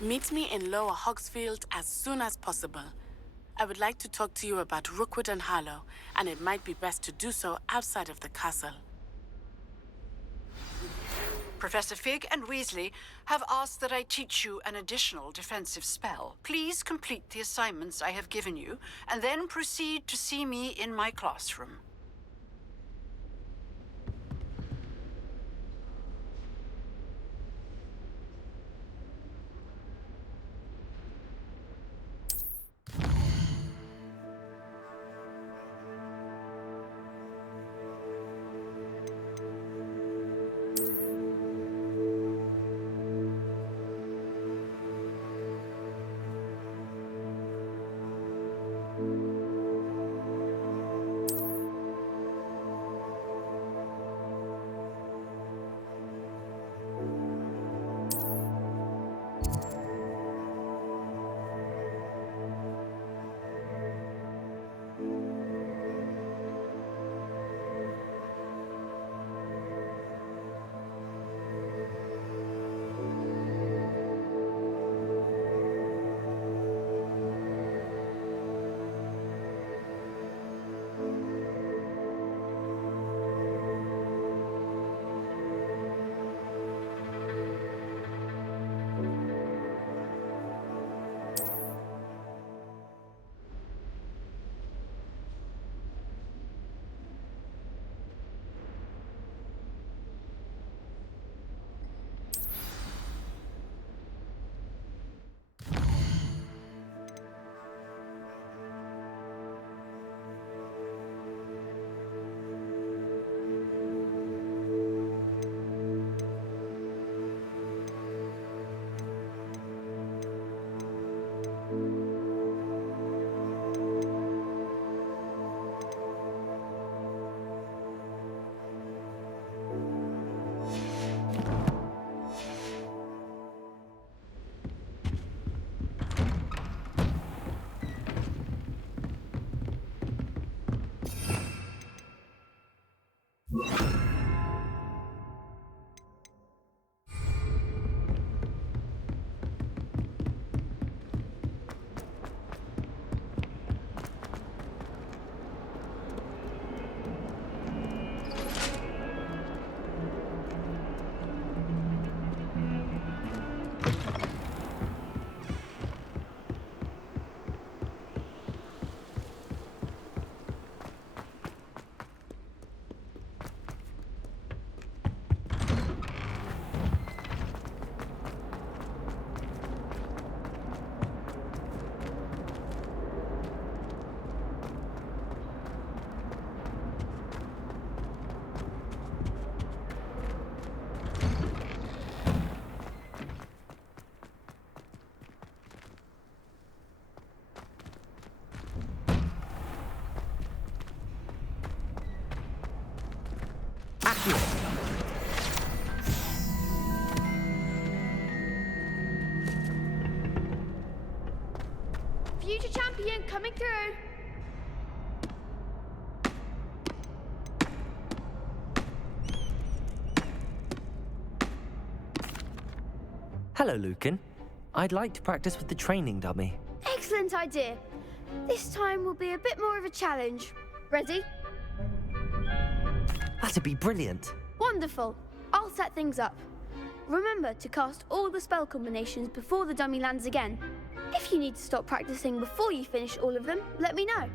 Meet me in Lower Hogsfield as soon as possible. I would like to talk to you about Rookwood and Harlow, and it might be best to do so outside of the castle. Professor Fig and Weasley have asked that I teach you an additional defensive spell. Please complete the assignments I have given you, and then proceed to see me in my classroom. Future champion coming through. Hello, Lucan. I'd like to practice with the training dummy. Excellent idea. This time will be a bit more of a challenge. Ready? That'd be brilliant. Wonderful. I'll set things up. Remember to cast all the spell combinations before the dummy lands again. If you need to stop practicing before you finish all of them, let me know.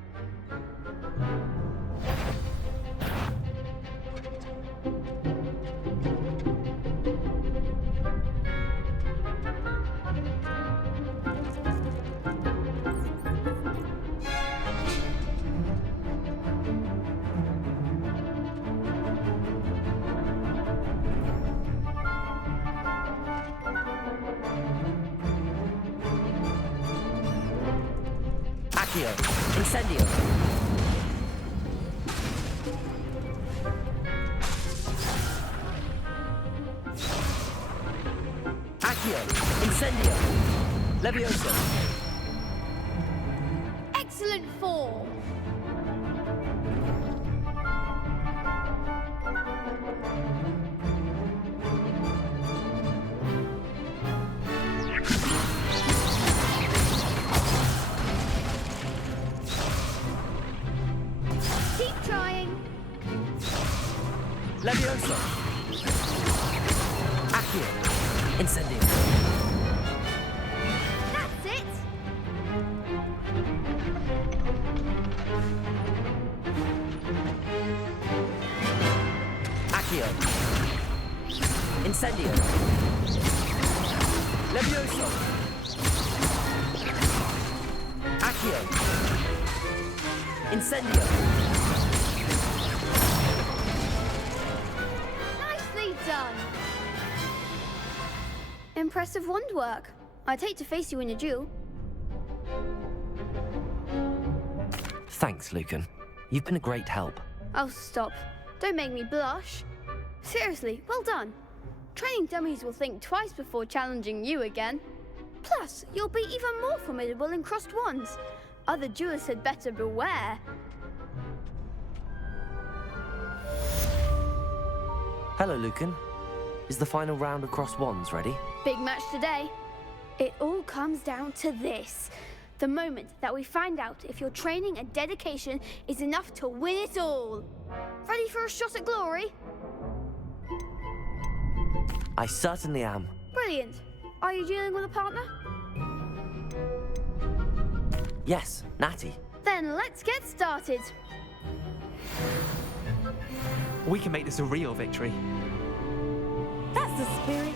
Incendio. Accio. Incendio. Levioso. Excellent form. Incendio. Levioso. Accio. Incendio. Nicely done. Impressive wand work. I'd hate to face you in a duel. Thanks, Lucan. You've been a great help. Oh, stop. Don't make me blush. Seriously, well done. Training dummies will think twice before challenging you again. Plus, you'll be even more formidable in crossed wands. Other duelists had better beware. Hello, Lucan. Is the final round of cross wands ready? Big match today. It all comes down to this. The moment that we find out if your training and dedication is enough to win it all. Ready for a shot at glory? I certainly am. Brilliant. Are you dealing with a partner? Yes, Natty. Then let's get started. We can make this a real victory. That's the spirit.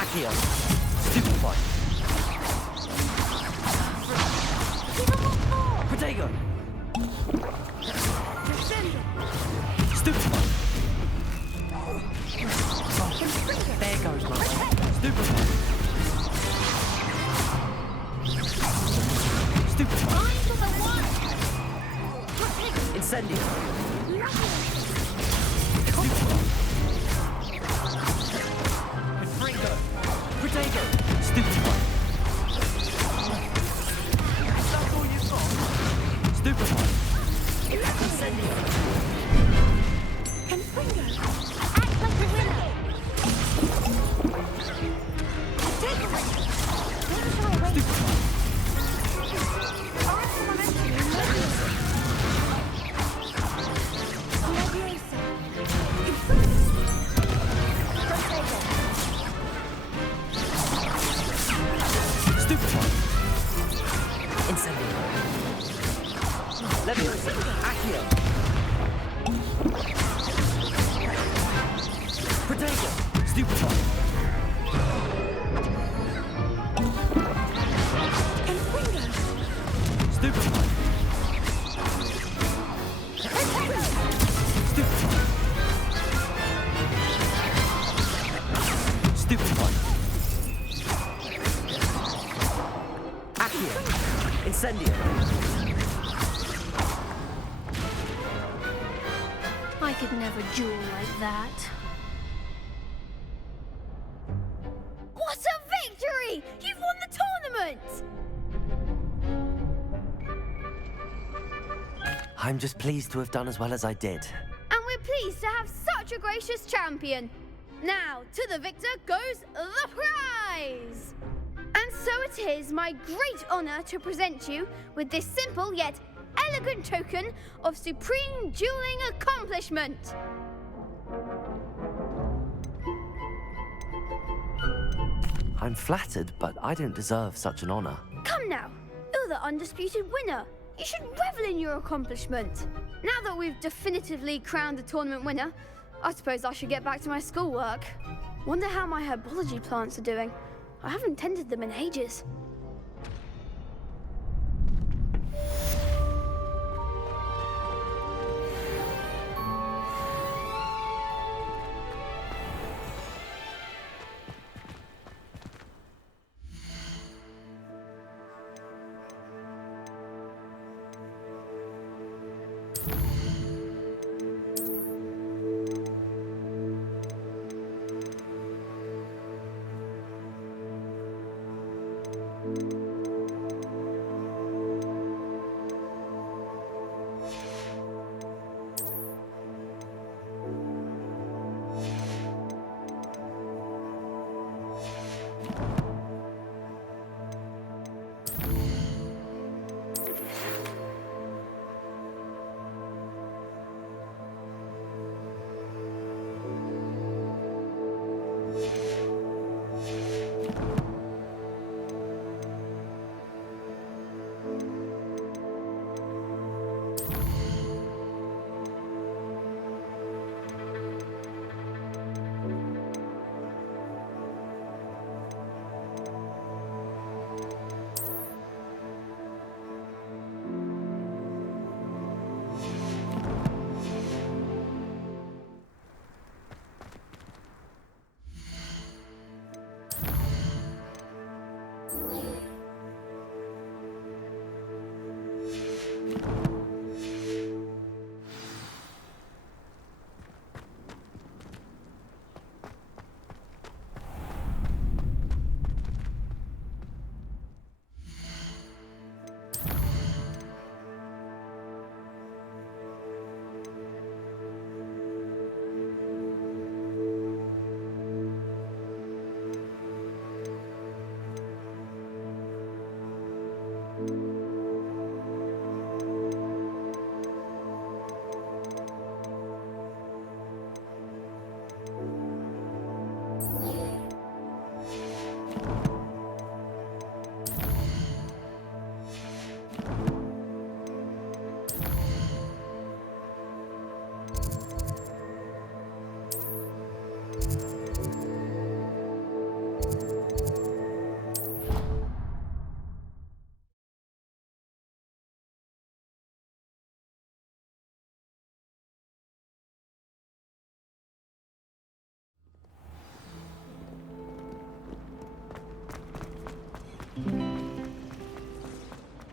Accio. Stupefy. Protego. Stupefy. There goes my Stupefy. Stupefy. Incendio. Protego. Protego. Stupefy. That's all you've got. Stupefy. Incendio. Confringo, act like a winner. Take away. Never shy away. Stupefy. Arm for momentum in Leviosa. Leviosa. Confringo. Protego. Stupefy. Incendio. Leviosa. Accio. Protego. Stupefy. Confringo. Stupefy. Stupefy. Stupefy. Accio. Incendio. I could never duel like that. What a victory! You've won the tournament! I'm just pleased to have done as well as I did. And we're pleased to have such a gracious champion. Now, to the victor goes the prize! And so it is my great honor to present you with this simple yet elegant token of supreme dueling accomplishment. I'm flattered, but I don't deserve such an honor. Come now, you're the undisputed winner. You should revel in your accomplishment. Now that we've definitively crowned the tournament winner, I suppose I should get back to my schoolwork. Wonder how my herbology plants are doing. I haven't tended them in ages.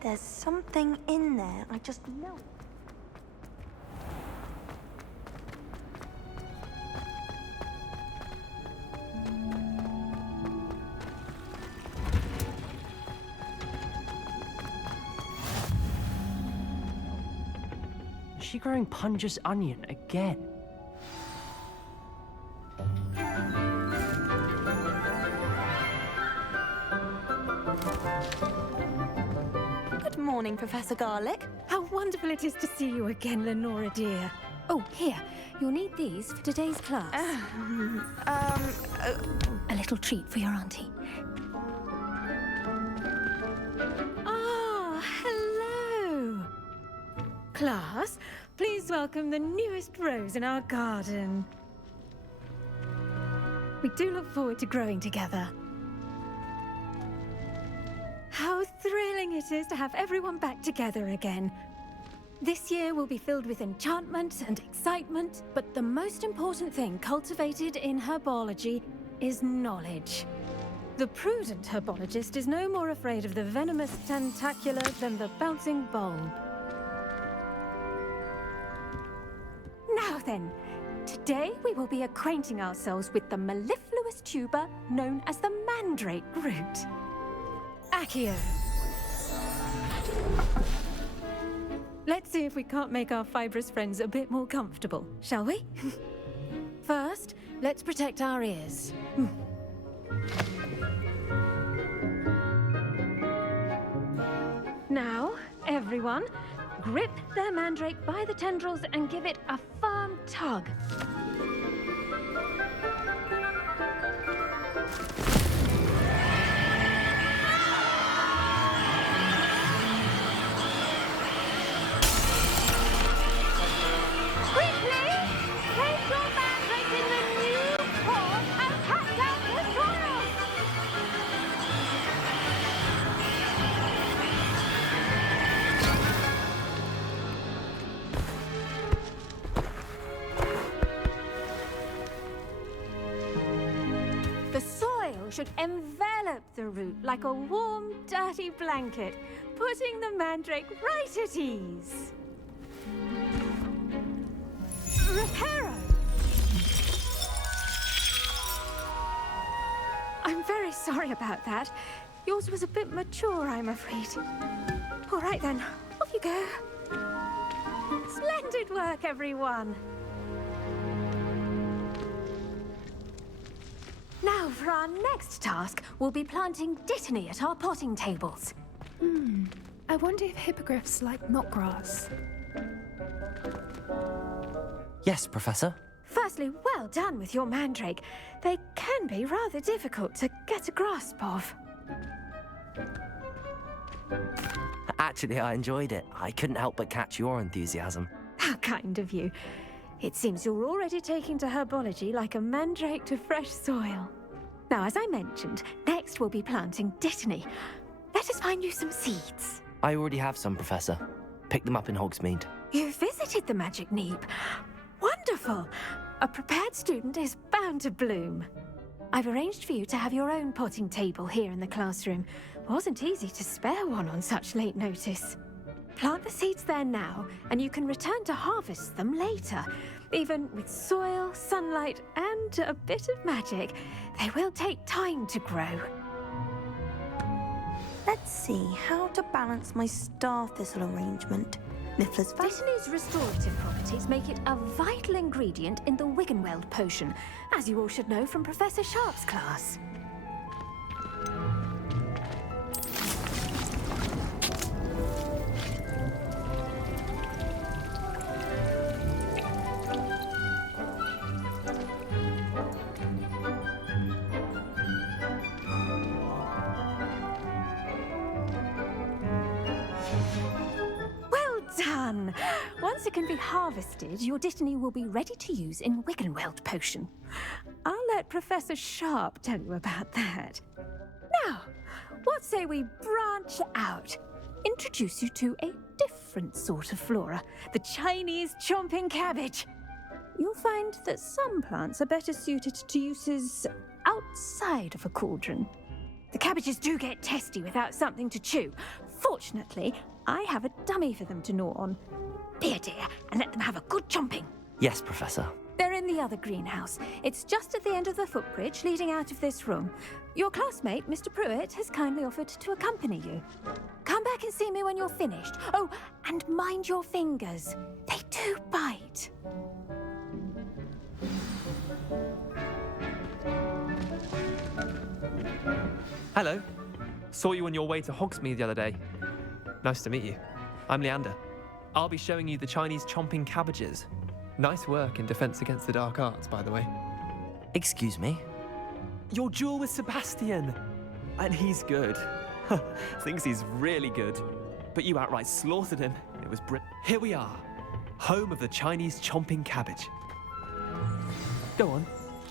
There's something in there. I just know. Is she growing Punja's onion again? Good morning, Professor Garlic. How wonderful it is to see you again, Lenora dear. Oh, here, you'll need these for today's class. A little treat for your auntie. Ah, hello. Class, please welcome the newest rose in our garden. We do look forward to growing together. How thrilling it is to have everyone back together again. This year will be filled with enchantment and excitement, but the most important thing cultivated in herbology is knowledge. The prudent herbologist is no more afraid of the venomous tentacula than the bouncing bulb. Now then, today we will be acquainting ourselves with the mellifluous tuber known as the mandrake root. Accio. Let's see if we can't make our fibrous friends a bit more comfortable, shall we? First, let's protect our ears. Now, everyone, grip their mandrake by the tendrils and give it a firm tug. Should envelop the root like a warm, dirty blanket, putting the mandrake right at ease. Reparo! I'm very sorry about that. Yours was a bit mature, I'm afraid. All right then, off you go. Splendid work, everyone. Now, for our next task, we'll be planting dittany at our potting tables. I wonder if hippogriffs like knotgrass. Yes, Professor. Firstly, well done with your mandrake. They can be rather difficult to get a grasp of. Actually, I enjoyed it. I couldn't help but catch your enthusiasm. How kind of you. It seems you're already taking to herbology like a mandrake to fresh soil. Now, as I mentioned, next we'll be planting dittany. Let us find you some seeds. I already have some, Professor. Picked them up in Hogsmeade. You visited the Magic Neep. Wonderful! A prepared student is bound to bloom. I've arranged for you to have your own potting table here in the classroom. Wasn't easy to spare one on such late notice. Plant the seeds there now, and you can return to harvest them later. Even with soil, sunlight, and a bit of magic, they will take time to grow. Let's see how to balance my star thistle arrangement. Niffler's Dittany's restorative properties make it a vital ingredient in the Wiggenweld potion, as you all should know from Professor Sharp's class. Done! Once it can be harvested, your dittany will be ready to use in Wiggenweld potion. I'll let Professor Sharp tell you about that. Now, what say we branch out? Introduce you to a different sort of flora, the Chinese chomping cabbage. You'll find that some plants are better suited to uses outside of a cauldron. The cabbages do get testy without something to chew. Fortunately, I have a dummy for them to gnaw on. Here, dear, and let them have a good chomping. Yes, Professor. They're in the other greenhouse. It's just at the end of the footbridge leading out of this room. Your classmate, Mr. Pruitt, has kindly offered to accompany you. Come back and see me when you're finished. Oh, and mind your fingers. They do bite. Hello. Saw you on your way to Hogsmeade the other day. Nice to meet you. I'm Leander. I'll be showing you the Chinese chomping cabbages. Nice work in Defense Against the Dark Arts, by the way. Excuse me? Your duel with Sebastian! And he's good. Thinks he's really good. But you outright slaughtered him. It was Here we are. Home of the Chinese chomping cabbage. Go on.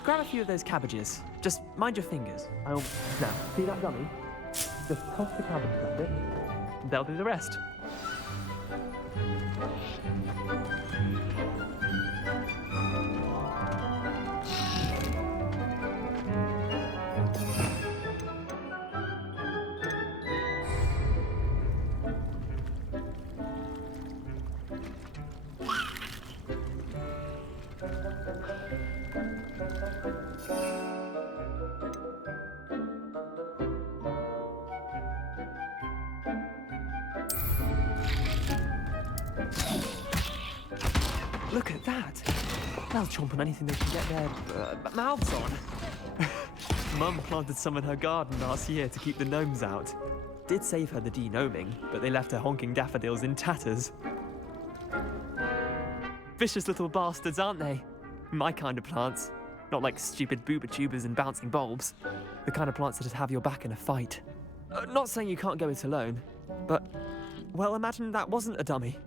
Grab a few of those cabbages. Just mind your fingers. Now, see that dummy? Just toss the cabbage at it. They'll do the rest. Look at that! They'll chomp on anything they can get their mouths on. Mum planted some in her garden last year to keep the gnomes out. Did save her the de-gnoming, but they left her honking daffodils in tatters. Vicious little bastards, aren't they? My kind of plants. Not like stupid booba tubers and bouncing bulbs. The kind of plants that'd have your back in a fight. Not saying you can't go it alone, but, well, imagine that wasn't a dummy.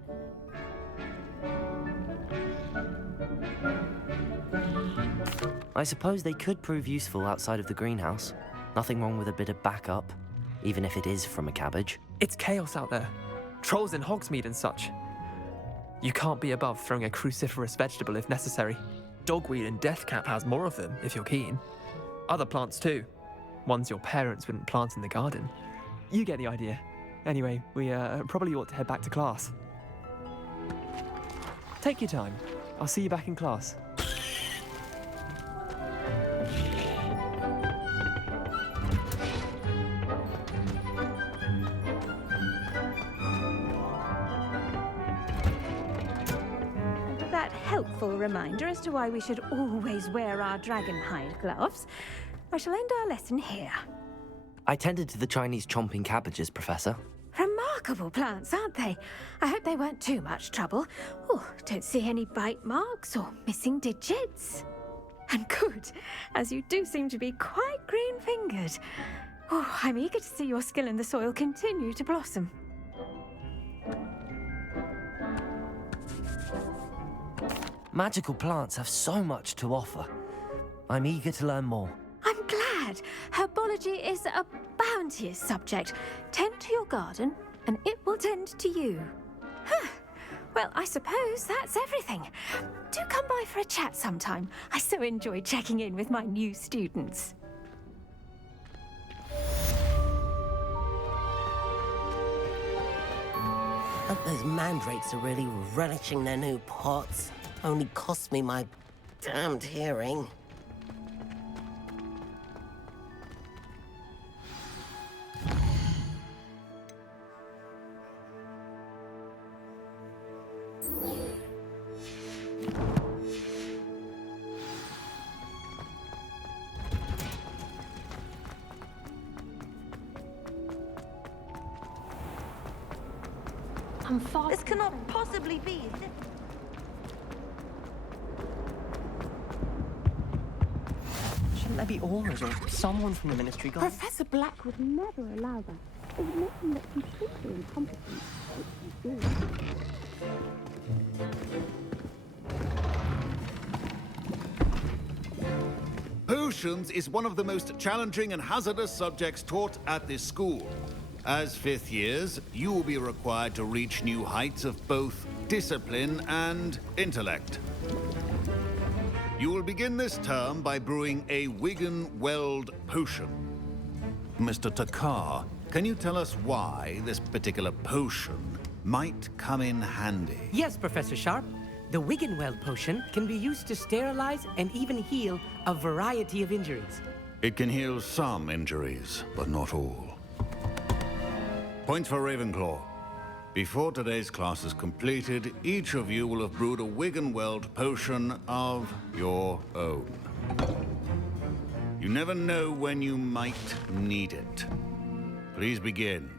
I suppose they could prove useful outside of the greenhouse. Nothing wrong with a bit of backup, even if it is from a cabbage. It's chaos out there. Trolls in Hogsmeade and such. You can't be above throwing a cruciferous vegetable if necessary. Dogweed and deathcap has more of them, if you're keen. Other plants too. Ones your parents wouldn't plant in the garden. You get the idea. Anyway, we probably ought to head back to class. Take your time. I'll see you back in class. Helpful reminder as to why we should always wear our dragonhide gloves. I shall end our lesson here. I tended to the Chinese chomping cabbages, Professor. Remarkable plants, aren't they? I hope they weren't too much trouble. Oh, don't see any bite marks or missing digits. And good, as you do seem to be quite green-fingered. Oh, I'm eager to see your skill in the soil continue to blossom. Magical plants have so much to offer. I'm eager to learn more. I'm glad. Herbology is a bounteous subject. Tend to your garden, and it will tend to you. Well, I suppose that's everything. Do come by for a chat sometime. I so enjoy checking in with my new students. Hope those mandrakes are really relishing their new pots. Only cost me my damned hearing. This cannot possibly be. Shouldn't there be aurors or someone from the ministry gone? Professor Black would never allow that. It would make him look completely incompetent, which he did. Potions is one of the most challenging and hazardous subjects taught at this school. As fifth years, you will be required to reach new heights of both discipline and intellect. You will begin this term by brewing a Wigan Weld potion. Mr. Takar can you tell us why this particular potion might come in handy? Yes, Professor Sharp. The Wiggenweld potion can be used to sterilize and even heal a variety of injuries. It can heal some injuries, but not all. Points for Ravenclaw. Before today's class is completed, each of you will have brewed a Wiggenweld potion of your own. You never know when you might need it. Please begin.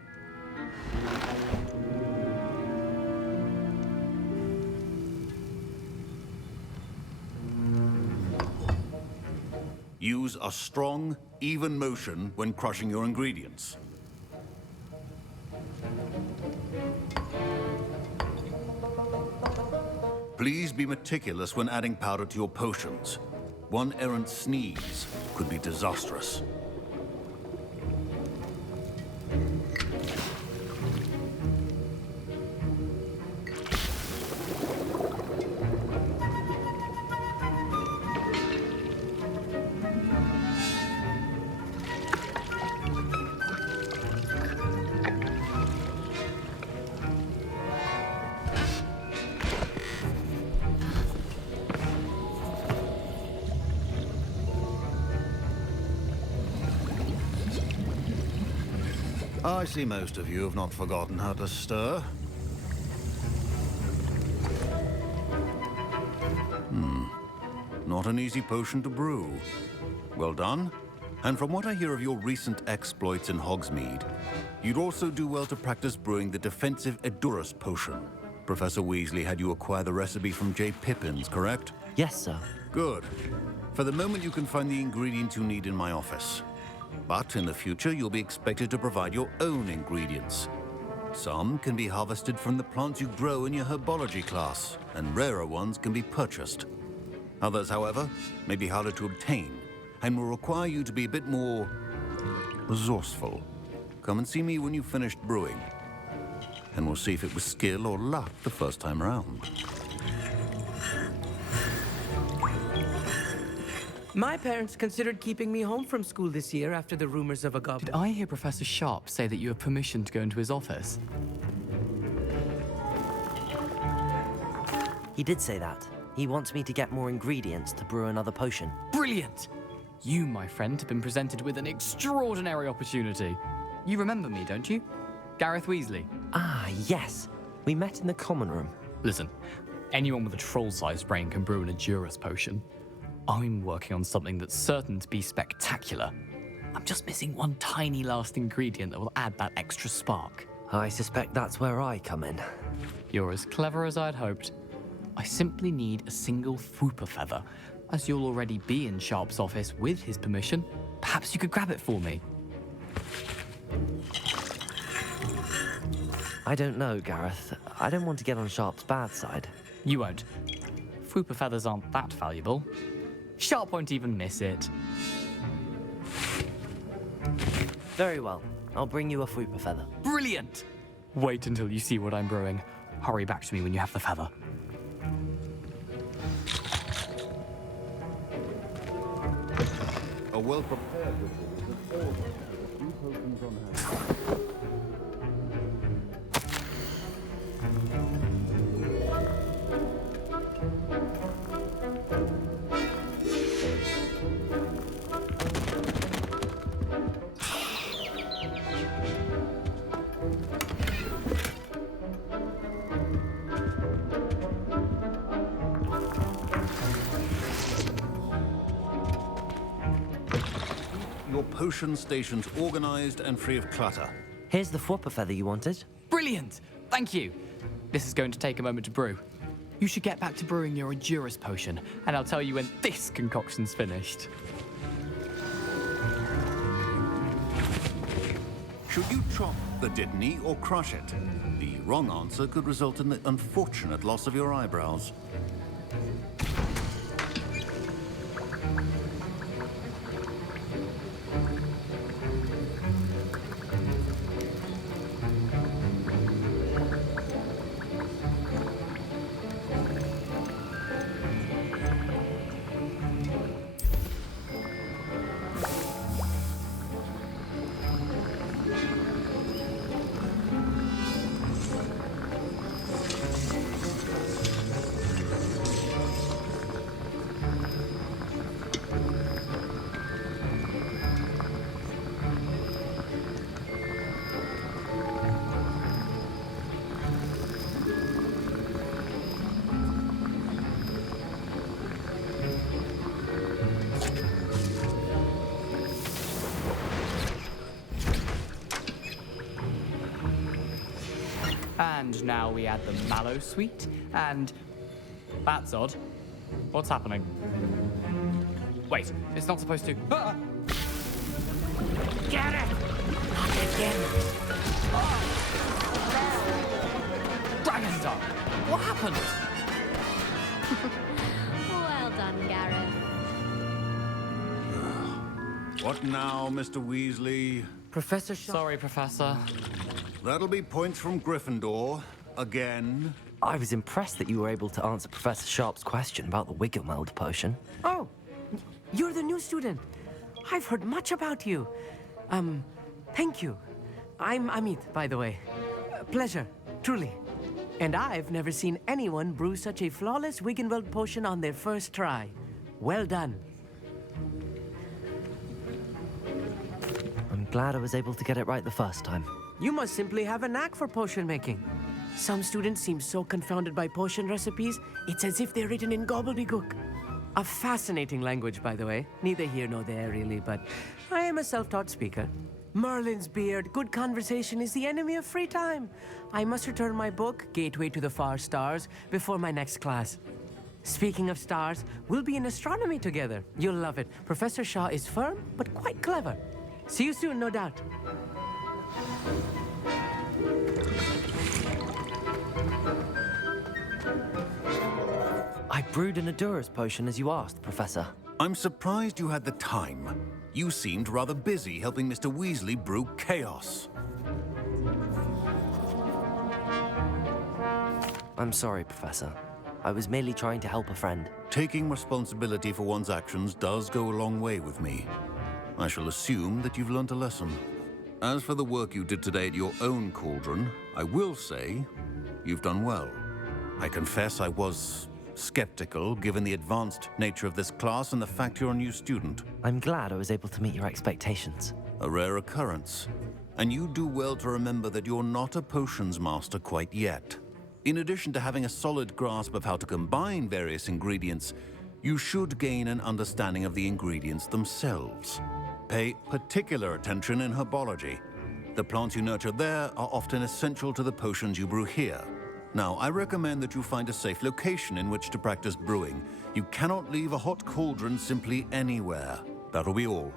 Use a strong, even motion when crushing your ingredients. Please be meticulous when adding powder to your potions. One errant sneeze could be disastrous. I see most of you have not forgotten how to stir. Not an easy potion to brew. Well done. And from what I hear of your recent exploits in Hogsmeade, you'd also do well to practice brewing the defensive Edurus potion. Professor Weasley had you acquire the recipe from J. Pippin's, correct? Yes, sir. Good. For the moment, you can find the ingredients you need in my office. But in the future, you'll be expected to provide your own ingredients. Some can be harvested from the plants you grow in your herbology class, and rarer ones can be purchased. Others, however, may be harder to obtain, and will require you to be a bit more resourceful. Come and see me when you've finished brewing, and we'll see if it was skill or luck the first time around. My parents considered keeping me home from school this year after the rumors of a goblin. Did I hear Professor Sharp say that you have permission to go into his office? He did say that. He wants me to get more ingredients to brew another potion. Brilliant! You, my friend, have been presented with an extraordinary opportunity. You remember me, don't you? Gareth Weasley. Ah, yes. We met in the common room. Listen, anyone with a troll-sized brain can brew an Edurus potion. I'm working on something that's certain to be spectacular. I'm just missing one tiny last ingredient that will add that extra spark. I suspect that's where I come in. You're as clever as I'd hoped. I simply need a single Fwooper feather. As you'll already be in Sharp's office with his permission, perhaps you could grab it for me. I don't know, Gareth. I don't want to get on Sharp's bad side. You won't. Fwooper feathers aren't that valuable. Sharp won't even miss it. Very well. I'll bring you a Fwooper feather. Brilliant! Wait until you see what I'm brewing. Hurry back to me when you have the feather. A well-prepared ritual is all a few potions on hand. Your potion station's organized and free of clutter. Here's the Fwooper feather you wanted. Brilliant! Thank you. This is going to take a moment to brew. You should get back to brewing your Edurus potion, and I'll tell you when this concoction's finished. Should you chop the Dittany or crush it? The wrong answer could result in the unfortunate loss of your eyebrows. And now we add the mallow sweet, and that's odd. What's happening? Wait, it's not supposed to. Ah! Get it! Not again. Dragon Star! What happened? Well done, Gareth. What now, Mr. Weasley? Professor Shaw. Sorry, Professor. That'll be points from Gryffindor. Again. I was impressed that you were able to answer Professor Sharp's question about the Wiggenweld potion. Oh, you're the new student. I've heard much about you. Thank you. I'm Amit, by the way. Pleasure, truly. And I've never seen anyone brew such a flawless Wiggenweld potion on their first try. Well done. I'm glad I was able to get it right the first time. You must simply have a knack for potion making. Some students seem so confounded by potion recipes, it's as if they're written in gobbledygook. A fascinating language, by the way. Neither here nor there, really, but I am a self-taught speaker. Merlin's beard, good conversation is the enemy of free time. I must return my book, Gateway to the Far Stars, before my next class. Speaking of stars, we'll be in astronomy together. You'll love it. Professor Shaw is firm, but quite clever. See you soon, no doubt. I brewed an Adura's potion as you asked, Professor. I'm surprised you had the time. You seemed rather busy helping Mr. Weasley brew chaos. I'm sorry, Professor. I was merely trying to help a friend. Taking responsibility for one's actions does go a long way with me. I shall assume that you've learnt a lesson. As for the work you did today at your own cauldron, I will say you've done well. I confess I was skeptical, given the advanced nature of this class and the fact you're a new student. I'm glad I was able to meet your expectations. A rare occurrence. And you do well to remember that you're not a potions master quite yet. In addition to having a solid grasp of how to combine various ingredients, you should gain an understanding of the ingredients themselves. Pay particular attention in herbology. The plants you nurture there are often essential to the potions you brew here. Now, I recommend that you find a safe location in which to practice brewing. You cannot leave a hot cauldron simply anywhere. That'll be all.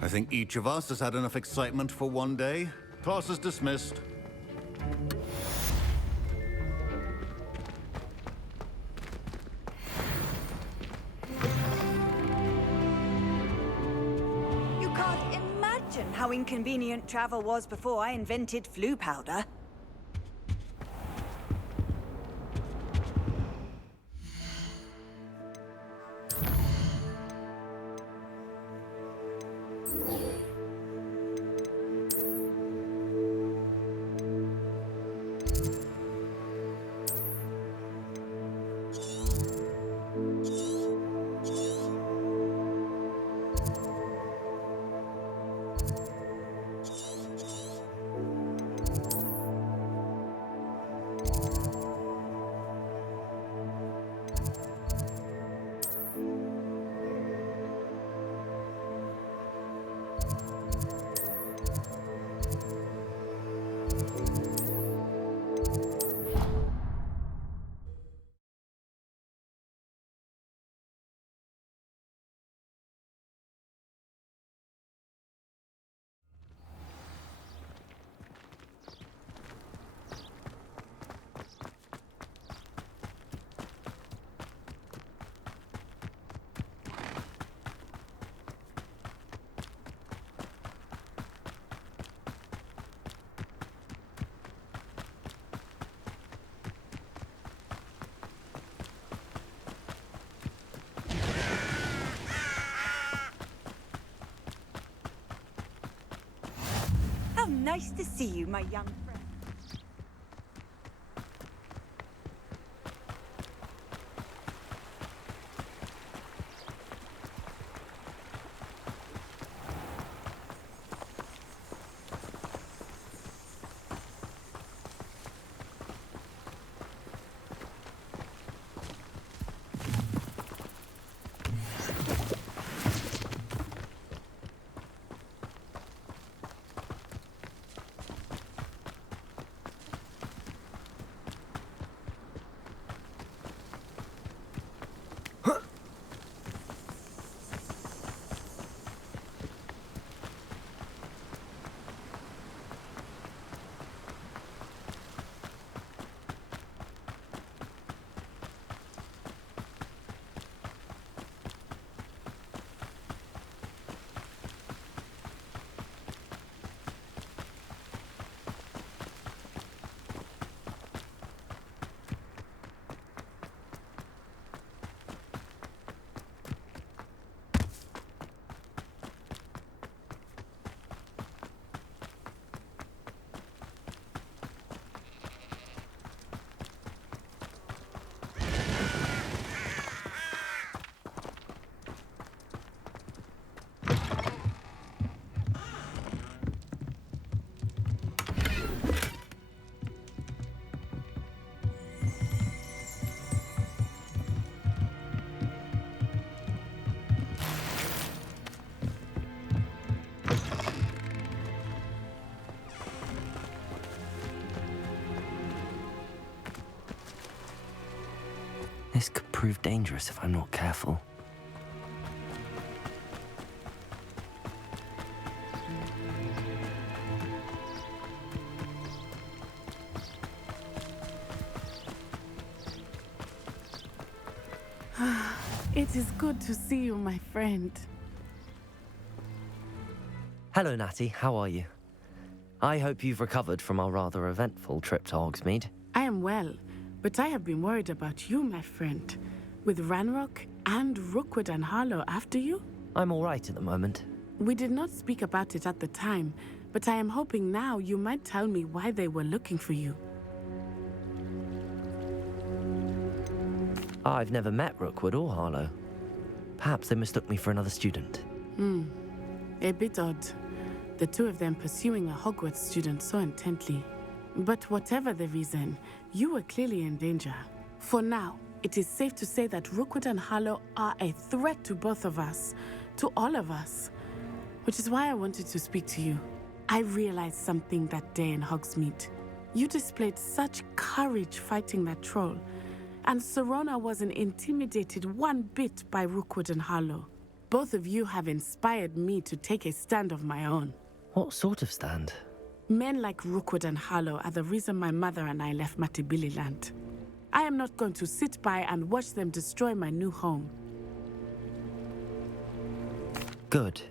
I think each of us has had enough excitement for one day. Class is dismissed. You can't imagine how inconvenient travel was before I invented flu powder. How nice to see you, my young friend. This could prove dangerous if I'm not careful. It is good to see you, my friend. Hello, Natty. How are you? I hope you've recovered from our rather eventful trip to Hogsmeade. I am well, but I have been worried about you, my friend. With Ranrock and Rookwood and Harlow after you? I'm all right at the moment. We did not speak about it at the time, but I am hoping now you might tell me why they were looking for you. I've never met Rookwood or Harlow. Perhaps they mistook me for another student. A bit odd. The two of them pursuing a Hogwarts student so intently. But whatever the reason, you were clearly in danger. For now, it is safe to say that Rookwood and Harlow are a threat to both of us, to all of us. Which is why I wanted to speak to you. I realized something that day in Hogsmeade. You displayed such courage fighting that troll, and Serona wasn't intimidated one bit by Rookwood and Harlow. Both of you have inspired me to take a stand of my own. What sort of stand? Men like Rookwood and Harlow are the reason my mother and I left Matibili Land. I am not going to sit by and watch them destroy my new home. Good.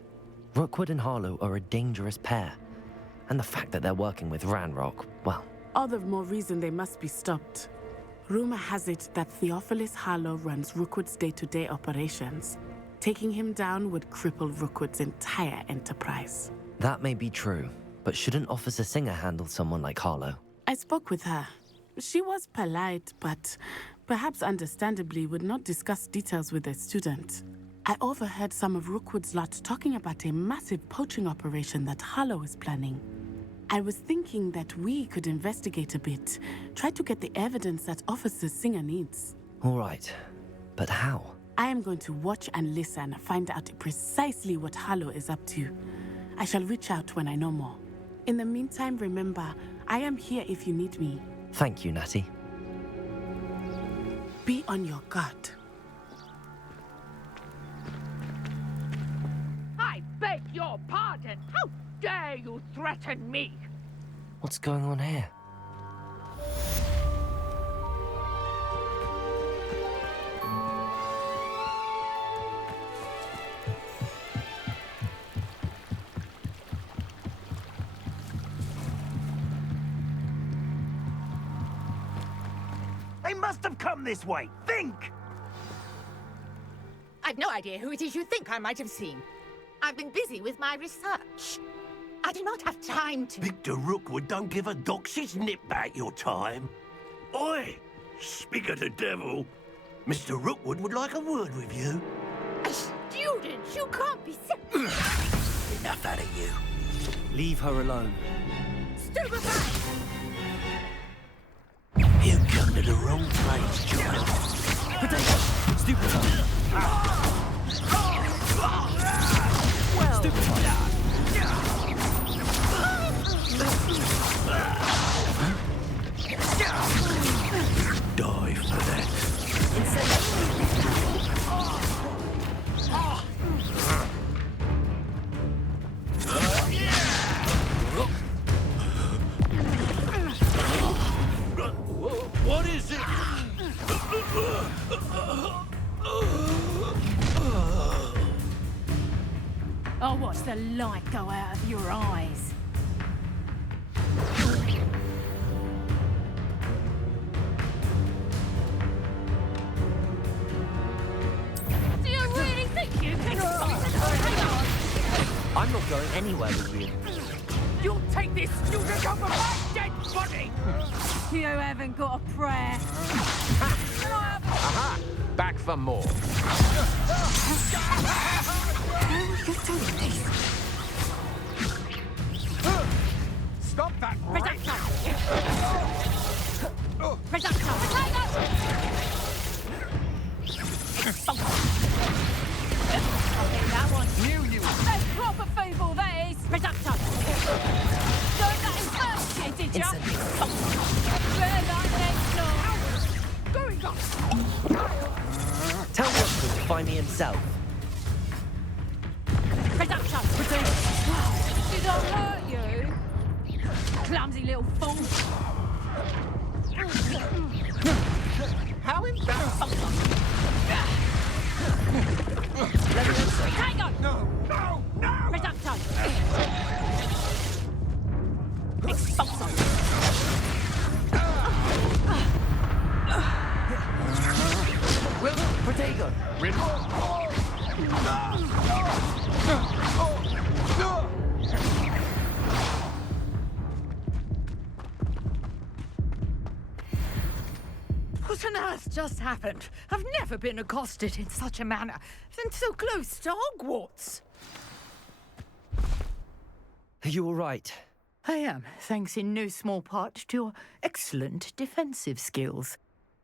Rookwood and Harlow are a dangerous pair. And the fact that they're working with Ranrock, well... All the more reason they must be stopped. Rumor has it that Theophilus Harlow runs Rookwood's day-to-day operations. Taking him down would cripple Rookwood's entire enterprise. That may be true, but shouldn't Officer Singer handle someone like Harlow? I spoke with her. She was polite, but perhaps understandably would not discuss details with a student. I overheard some of Rookwood's lot talking about a massive poaching operation that Harlow is planning. I was thinking that we could investigate a bit, try to get the evidence that Officer Singer needs. All right, but how? I am going to watch and listen, find out precisely what Harlow is up to. I shall reach out when I know more. In the meantime, remember, I am here if you need me. Thank you, Natty. Be on your guard. I beg your pardon. How dare you threaten me? What's going on here? They must have come this way. Think! I've no idea who it is you think I might have seen. I've been busy with my research. I do not have time to... Victor Rookwood don't give a doxy's nip back your time. Oi! Speak of the devil. Mr. Rookwood would like a word with you. A student? You can't be serious. Enough out of you. Leave her alone. Stupefy! You come to the wrong place, child. Stupefy! Well, Stupefy! Die for that. What is it? I'll watch the light go out of your eyes. Do you really think you can stop it? Hang on! I'm not going anywhere with you. You'll take this student over my dead body! You haven't got a prayer. Aha! Back for more. Stop that! Reductor! Reductor! Okay, that one. Knew you. That's proper feeble, that is. Reductor! Don't let him first, kid, did ya? Better like next door. Going up! find me himself. Production! Did I hurt you? Clumsy little fool! How embarrassing! Let me answer. Hang on! No! No! No! Production! Expulso! Will, Protego! What on earth just happened? I've never been accosted in such a manner, and so close to Hogwarts. Are you all right? I am, thanks in no small part to your excellent defensive skills.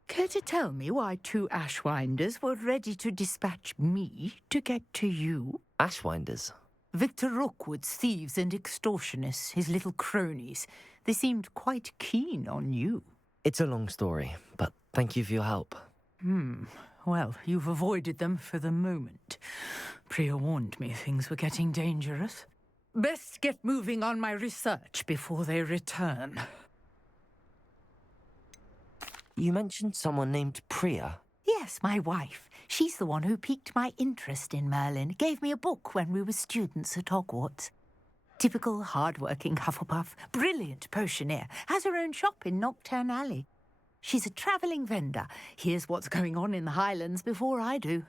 Care to tell me why 2 Ashwinders were ready to dispatch me to get to you? Ashwinders? Victor Rookwood's thieves and extortionists, his little cronies. They seemed quite keen on you. It's a long story, but thank you for your help. Well, you've avoided them for the moment. Priya warned me things were getting dangerous. Best get moving on my research before they return. You mentioned someone named Priya. Yes, my wife. She's the one who piqued my interest in Merlin. Gave me a book when we were students at Hogwarts. Typical hard-working Hufflepuff, brilliant potioneer, has her own shop in Knockturn Alley. She's a travelling vendor. Hears what's going on in the Highlands before I do.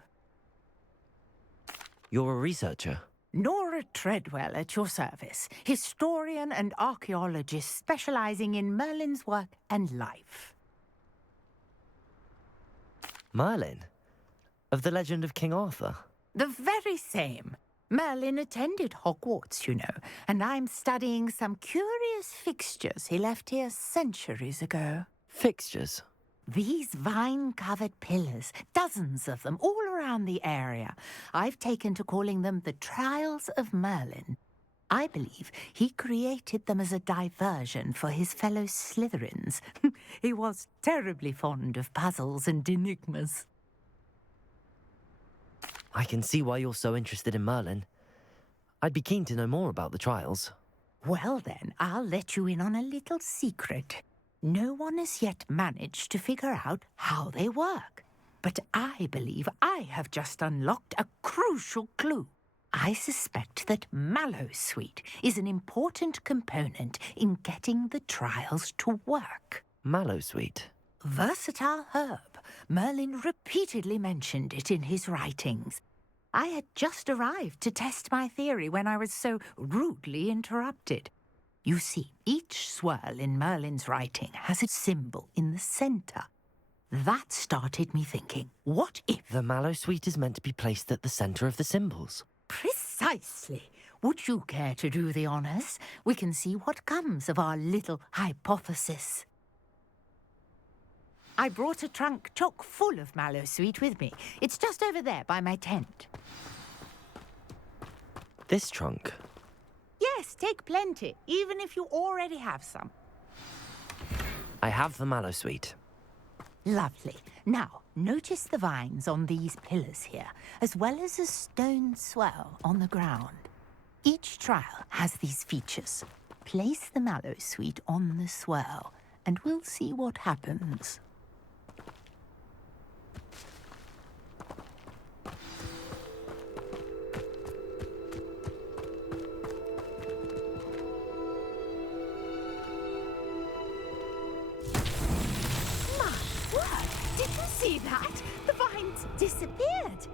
You're a researcher? Nora Treadwell at your service, historian and archaeologist specialising in Merlin's work and life. Merlin? Of the legend of King Arthur? The very same. Merlin attended Hogwarts, you know, and I'm studying some curious fixtures he left here centuries ago. Fixtures? These vine-covered pillars, dozens of them, all around the area. I've taken to calling them the Trials of Merlin. I believe he created them as a diversion for his fellow Slytherins. He was terribly fond of puzzles and enigmas. I can see why you're so interested in Merlin. I'd be keen to know more about the trials. Well then, I'll let you in on a little secret. No one has yet managed to figure out how they work. But I believe I have just unlocked a crucial clue. I suspect that Mallowsweet is an important component in getting the trials to work. Mallowsweet? Versatile herb. Merlin repeatedly mentioned it in his writings. I had just arrived to test my theory when I was so rudely interrupted. You see, each swirl in Merlin's writing has a symbol in the centre. That started me thinking, what if... The Mallowsweet is meant to be placed at the centre of the symbols. Precisely. Would you care to do the honours? We can see what comes of our little hypothesis. I brought a trunk chock full of Mallowsweet with me. It's just over there by my tent. This trunk? Yes, take plenty, even if you already have some. I have the Mallowsweet. Lovely. Now, notice the vines on these pillars here, as well as a stone swell on the ground. Each trial has these features. Place the Mallowsweet on the swell, and we'll see what happens. See that? The vines disappeared.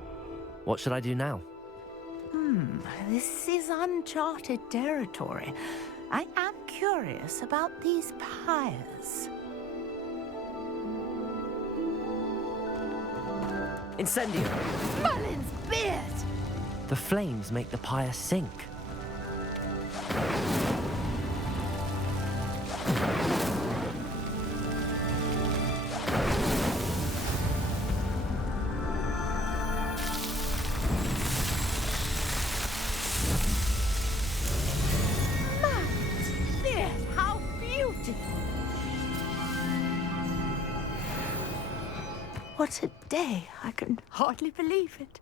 What should I do now? This is uncharted territory. I am curious about these pyres. Incendio! Merlin's beard! The flames make the pyre sink. What a day. I can hardly believe it.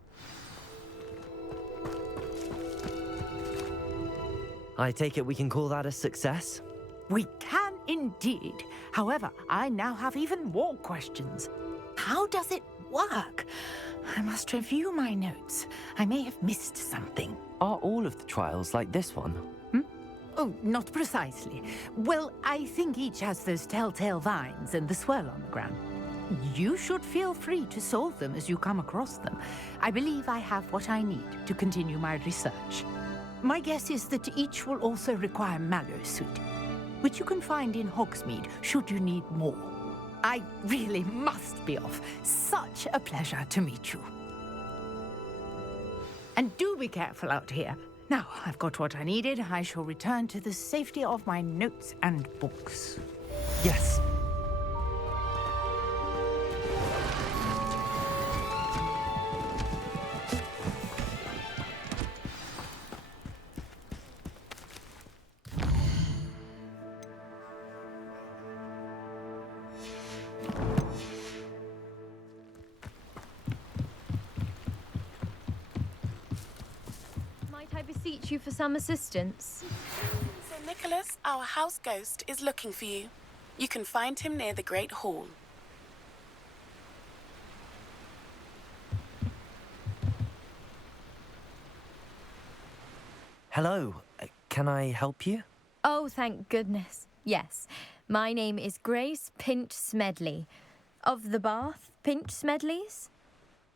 I take it we can call that a success? We can indeed. However, I now have even more questions. How does it work? I must review my notes. I may have missed something. Are all of the trials like this one? Oh, not precisely. Well, I think each has those telltale vines and the swirl on the ground. You should feel free to solve them as you come across them. I believe I have what I need to continue my research. My guess is that each will also require mallow sweet, which you can find in Hogsmeade should you need more. I really must be off. Such a pleasure to meet you. And do be careful out here. Now, I've got what I needed. I shall return to the safety of my notes and books. Yes. I beseech you for some assistance? Sir Nicholas, our house ghost, is looking for you. You can find him near the Great Hall. Hello. Can I help you? Oh, thank goodness. Yes. My name is Grace Pinch Smedley. Of the Bath Pinch Smedleys?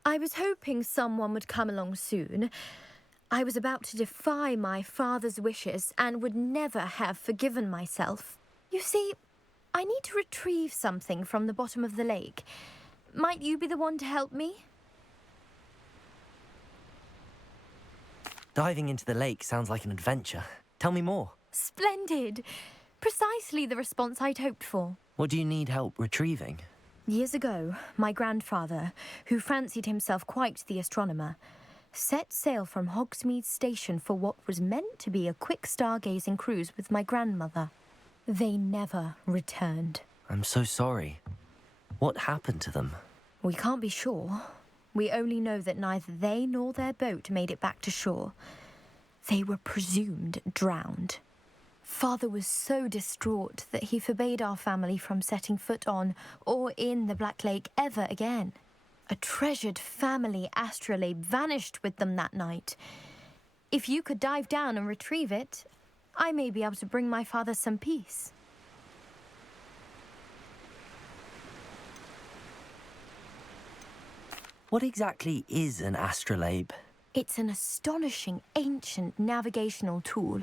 I was hoping someone would come along soon. I was about to defy my father's wishes and would never have forgiven myself. You see, I need to retrieve something from the bottom of the lake. Might you be the one to help me? Diving into the lake sounds like an adventure. Tell me more. Splendid! Precisely the response I'd hoped for. What do you need help retrieving? Years ago, my grandfather, who fancied himself quite the astronomer, set sail from Hogsmeade Station for what was meant to be a quick stargazing cruise with my grandmother. They never returned. I'm so sorry. What happened to them? We can't be sure. We only know that neither they nor their boat made it back to shore. They were presumed drowned. Father was so distraught that he forbade our family from setting foot on or in the Black Lake ever again. A treasured family astrolabe vanished with them that night. If you could dive down and retrieve it, I may be able to bring my father some peace. What exactly is an astrolabe? It's an astonishing ancient navigational tool.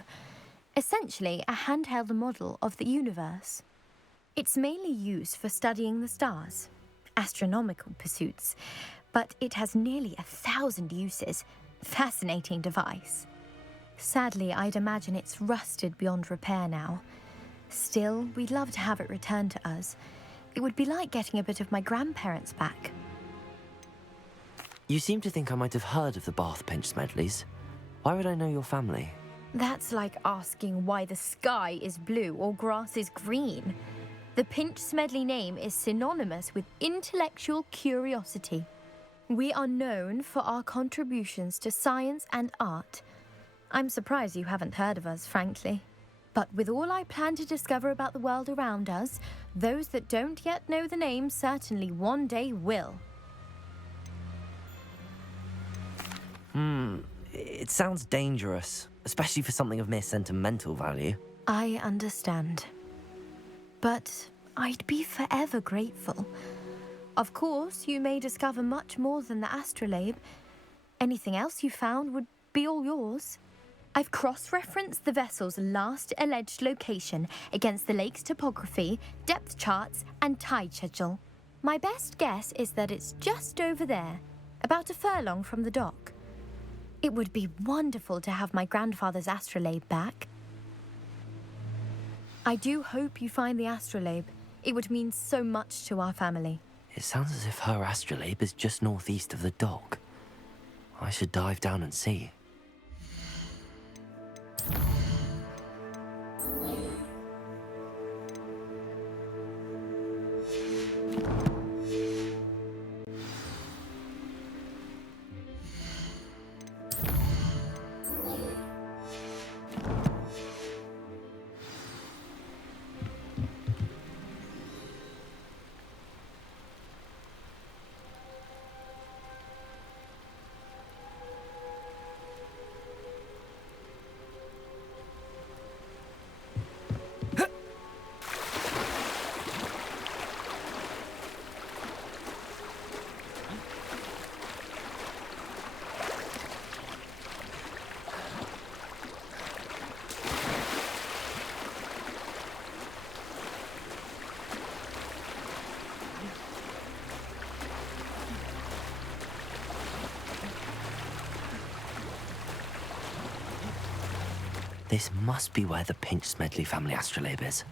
Essentially a handheld model of the universe. It's mainly used for studying the stars. Astronomical pursuits, but it has nearly 1,000 uses. Fascinating device. Sadly, I'd imagine it's rusted beyond repair now. Still, we'd love to have it returned to us. It would be like getting a bit of my grandparents back. You seem to think I might have heard of the Bath Pinch Smedleys. Why would I know your family? That's like asking why the sky is blue or grass is green. The Pinch Smedley name is synonymous with intellectual curiosity. We are known for our contributions to science and art. I'm surprised you haven't heard of us, frankly. But with all I plan to discover about the world around us, those that don't yet know the name certainly one day will. It sounds dangerous, especially for something of mere sentimental value. I understand. But I'd be forever grateful. Of course, you may discover much more than the astrolabe. Anything else you found would be all yours. I've cross-referenced the vessel's last alleged location against the lake's topography, depth charts, and tide schedule. My best guess is that it's just over there, about a furlong from the dock. It would be wonderful to have my grandfather's astrolabe back. I do hope you find the astrolabe. It would mean so much to our family. It sounds as if her astrolabe is just northeast of the dock. I should dive down and see. This must be where the Pinch Smedley family astrolabe is.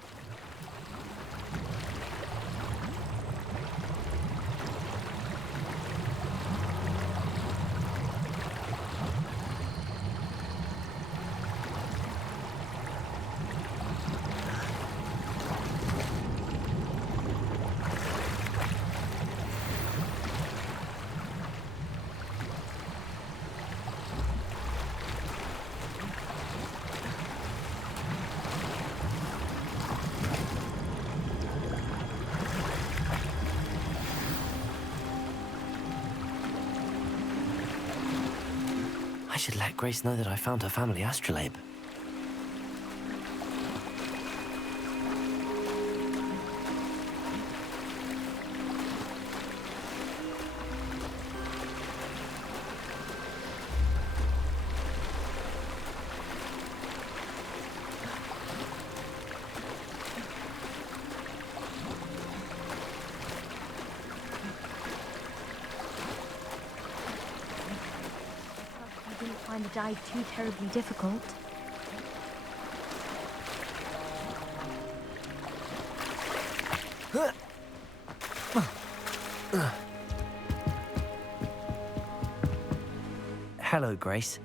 I should let Grace know that I found her family astrolabe. I didn't find the dive too terribly difficult. Hello, Grace.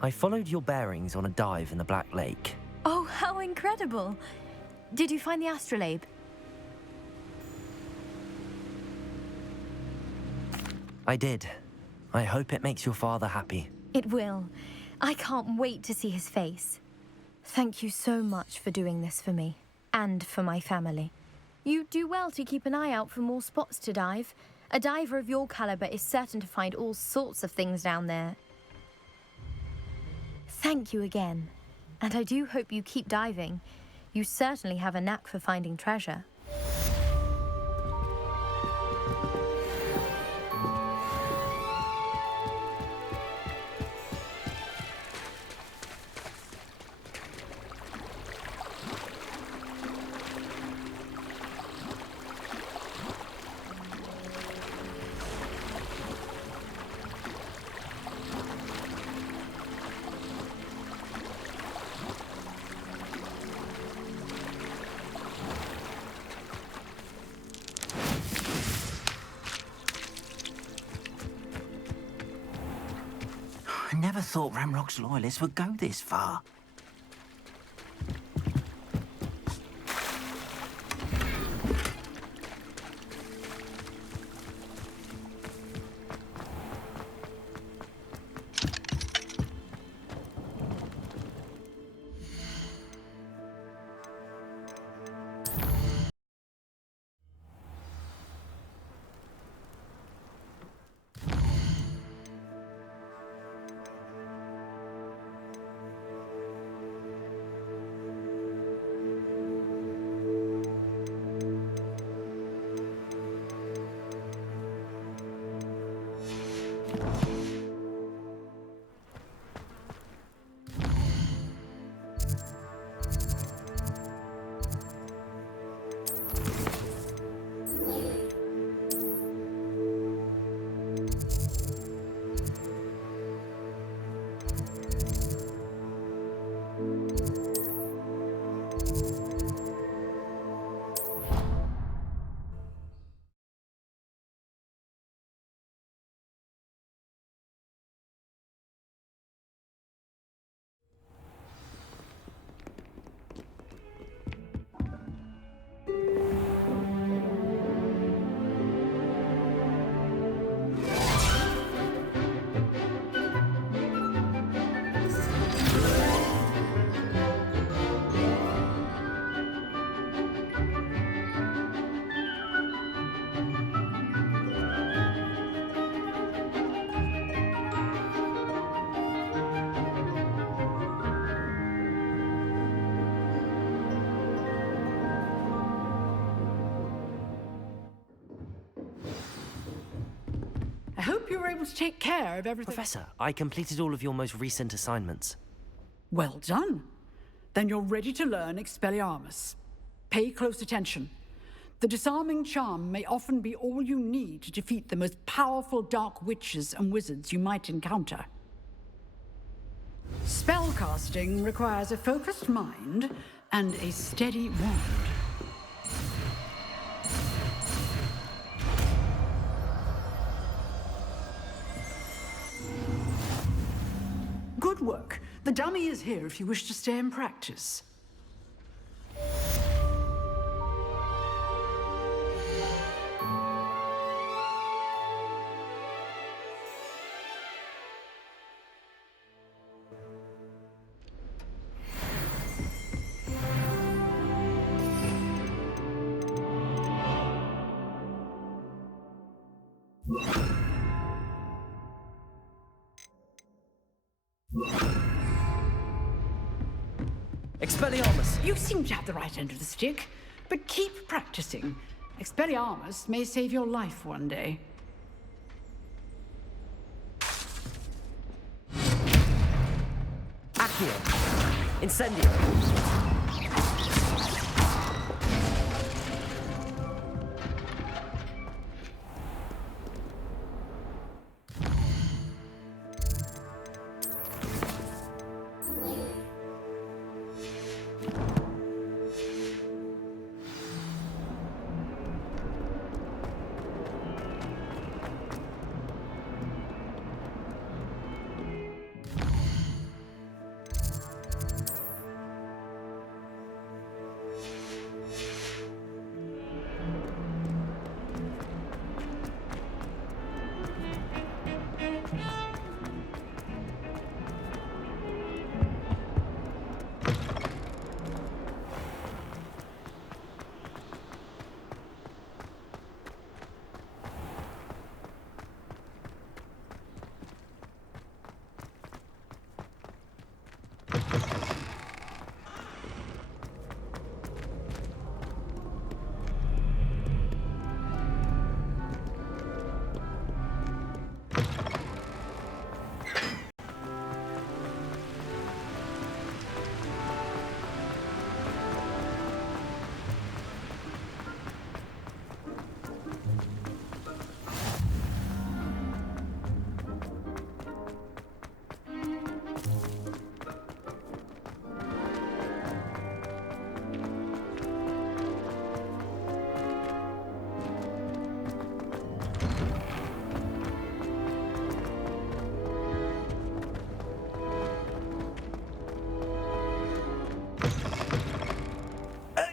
I followed your bearings on a dive in the Black Lake. Oh, how incredible! Did you find the astrolabe? I did. I hope it makes your father happy. It will. I can't wait to see his face. Thank you so much for doing this for me, and for my family. You do well to keep an eye out for more spots to dive. A diver of your caliber is certain to find all sorts of things down there. Thank you again. And I do hope you keep diving. You certainly have a knack for finding treasure. I never thought Ramrock's loyalists would go this far. I hope you were able to take care of everything. Professor, I completed all of your most recent assignments. Well done. Then you're ready to learn Expelliarmus. Pay close attention. The disarming charm may often be all you need to defeat the most powerful dark witches and wizards you might encounter. Spellcasting requires a focused mind and a steady wand. Good work. The dummy is here if you wish to stay and practice. Expelliarmus! You seem to have the right end of the stick, but keep practicing. Expelliarmus may save your life one day. Accio! Incendio!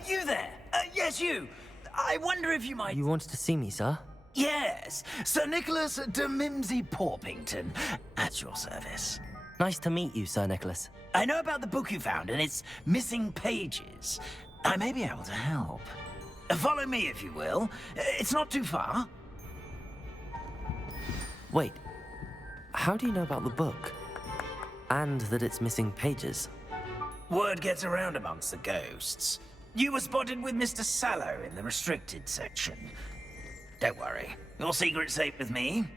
You there? Yes, you. I wonder if you might... You wanted to see me, sir? Yes, Sir Nicholas de Mimsy Porpington, at your service. Nice to meet you, Sir Nicholas. I know about the book you found and its missing pages. I may be able to help. Follow me, if you will. It's not too far. Wait, how do you know about the book? And that it's missing pages? Word gets around amongst the ghosts. You were spotted with Mr. Sallow in the restricted section. Don't worry, your secret's safe with me.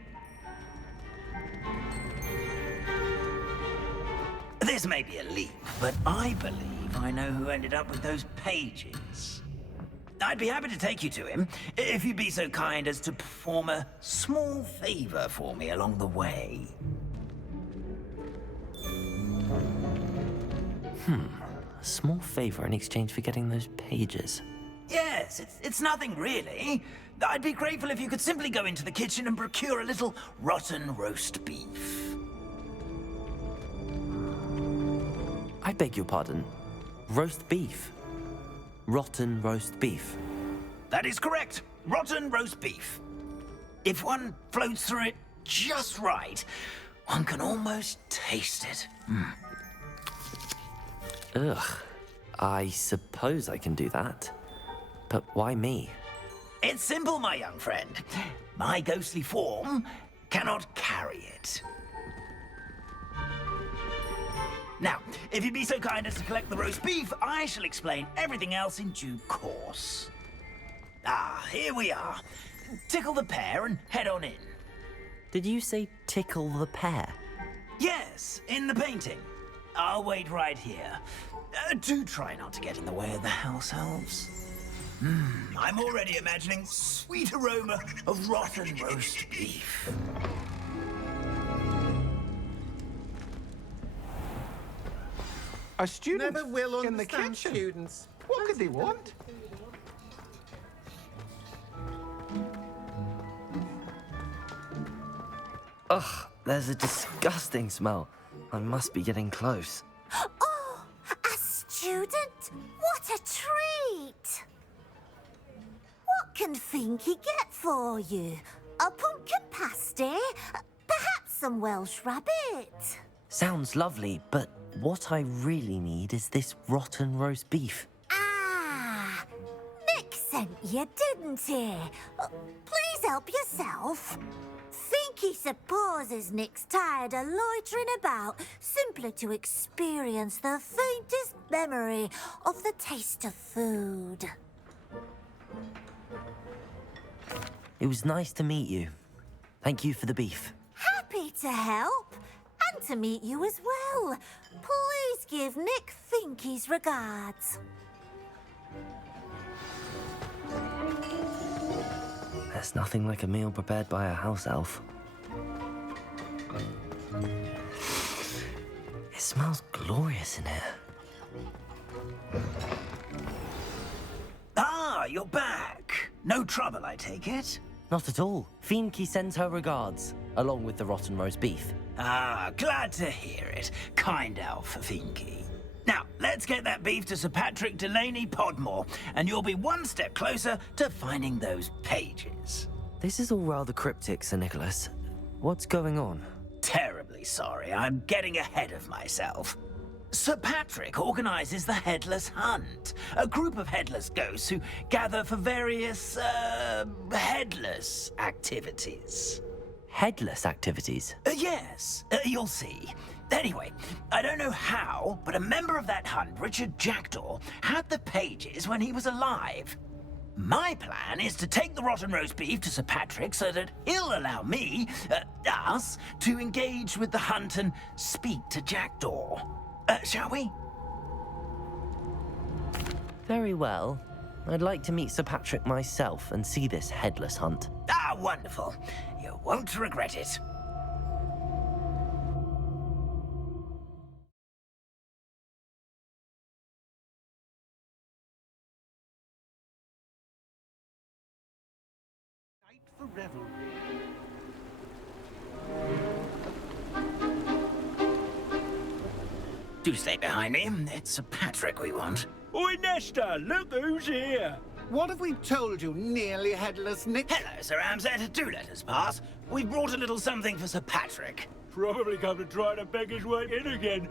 This may be a leap, but I believe I know who ended up with those pages. I'd be happy to take you to him, if you'd be so kind as to perform a small favor for me along the way. A small favor in exchange for getting those pages. Yes, it's nothing really. I'd be grateful if you could simply go into the kitchen and procure a little rotten roast beef. I beg your pardon. Roast beef? Rotten roast beef? That is correct. Rotten roast beef. If one floats through it just right, one can almost taste it. Ugh. I suppose I can do that. But why me? It's simple, my young friend. My ghostly form cannot carry it. Now, if you'd be so kind as to collect the roast beef, I shall explain everything else in due course. Ah, here we are. Tickle the pear and head on in. Did you say tickle the pear? Yes, in the painting. I'll wait right here. Do try not to get in the way of the house elves. I'm already imagining sweet aroma of rotten roast beef. A student never will in the understand kitchen. students. What could they want? Ugh, there's a disgusting smell. I must be getting close. Oh, a student? What a treat! What can Finky get for you? A pumpkin pasty? Perhaps some Welsh rabbit? Sounds lovely, but what I really need is this rotten roast beef. Ah, Nick sent you, didn't he? Please help yourself. Finky supposes Nick's tired of loitering about simply to experience the faintest memory of the taste of food. It was nice to meet you. Thank you for the beef. Happy to help, and to meet you as well. Please give Nick Finky's regards. There's nothing like a meal prepared by a house elf. It smells glorious in here. Ah, you're back. No trouble, I take it? Not at all. Finky sends her regards, along with the rotten roast beef. Ah, glad to hear it. Kind elf, Finky. Now, let's get that beef to Sir Patrick Delaney Podmore, and you'll be one step closer to finding those pages. This is all rather cryptic, Sir Nicholas. What's going on? Terribly sorry, I'm getting ahead of myself. Sir Patrick organises the Headless Hunt, a group of headless ghosts who gather for various, headless activities. Headless activities? Yes, you'll see. Anyway, I don't know how, but a member of that hunt, Richard Jackdaw, had the pages when he was alive. My plan is to take the rotten roast beef to Sir Patrick so that he'll allow me, us, to engage with the hunt and speak to Jackdaw. Shall we? Very well. I'd like to meet Sir Patrick myself and see this headless hunt. Ah, wonderful. You won't regret it. For revelry. Do stay behind me. It's Sir Patrick we want. Oi, Nesta, look who's here. What have we told you, nearly headless Nick? Hello, Sir Ramsay. Do let us pass. We've brought a little something for Sir Patrick. Probably come to try to beg his way in again.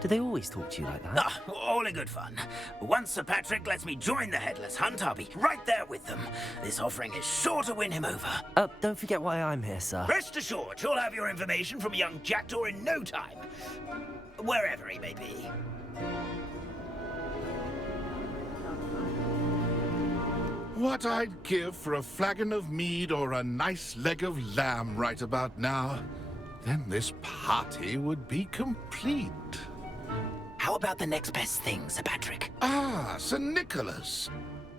Do they always talk to you like that? Ah, all in good fun. Once Sir Patrick lets me join the Headless Hunt, I'll be right there with them. This offering is sure to win him over. Don't forget why I'm here, sir. Rest assured, you'll have your information from young Jackdaw in no time. Wherever he may be. What I'd give for a flagon of mead or a nice leg of lamb right about now. Then this party would be complete. How about the next best thing, Sir Patrick? Ah, Sir Nicholas.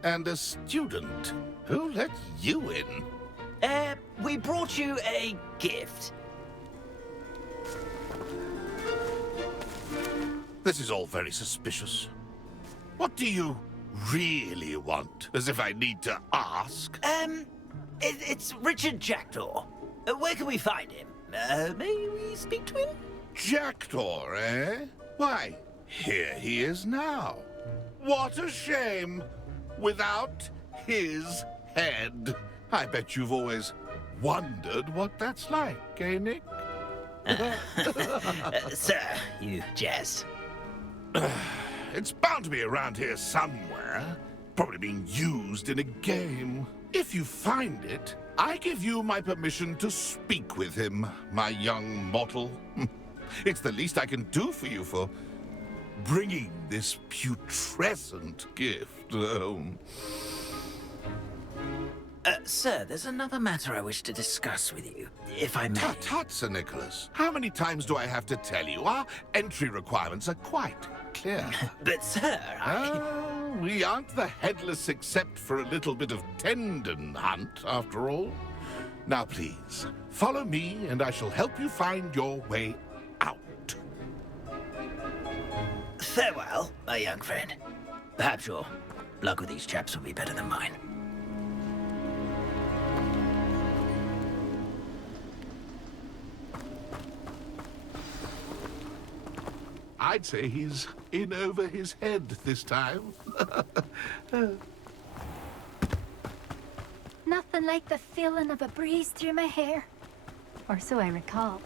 And a student. Who let you in? We brought you a gift. This is all very suspicious. What do you really want? As if I need to ask. It's Richard Jackdaw. Where can we find him? May we speak to him? Jackdaw, eh? Why, here he is now. What a shame. Without his head. I bet you've always wondered what that's like, eh, Nick? Sir, you jest. It's bound to be around here somewhere. Probably being used in a game. If you find it, I give you my permission to speak with him, my young mortal. It's the least I can do for you for bringing this putrescent gift home. Sir, there's another matter I wish to discuss with you, if I may. Tut, Sir Nicholas. How many times do I have to tell you? Our entry requirements are quite clear. But, sir, we aren't the headless except for a little bit of tendon hunt, after all. Now, please, follow me, and I shall help you find your way Farewell, my young friend. Perhaps your luck with these chaps will be better than mine. I'd say he's in over his head this time. Nothing like the feeling of a breeze through my hair. Or so I recall.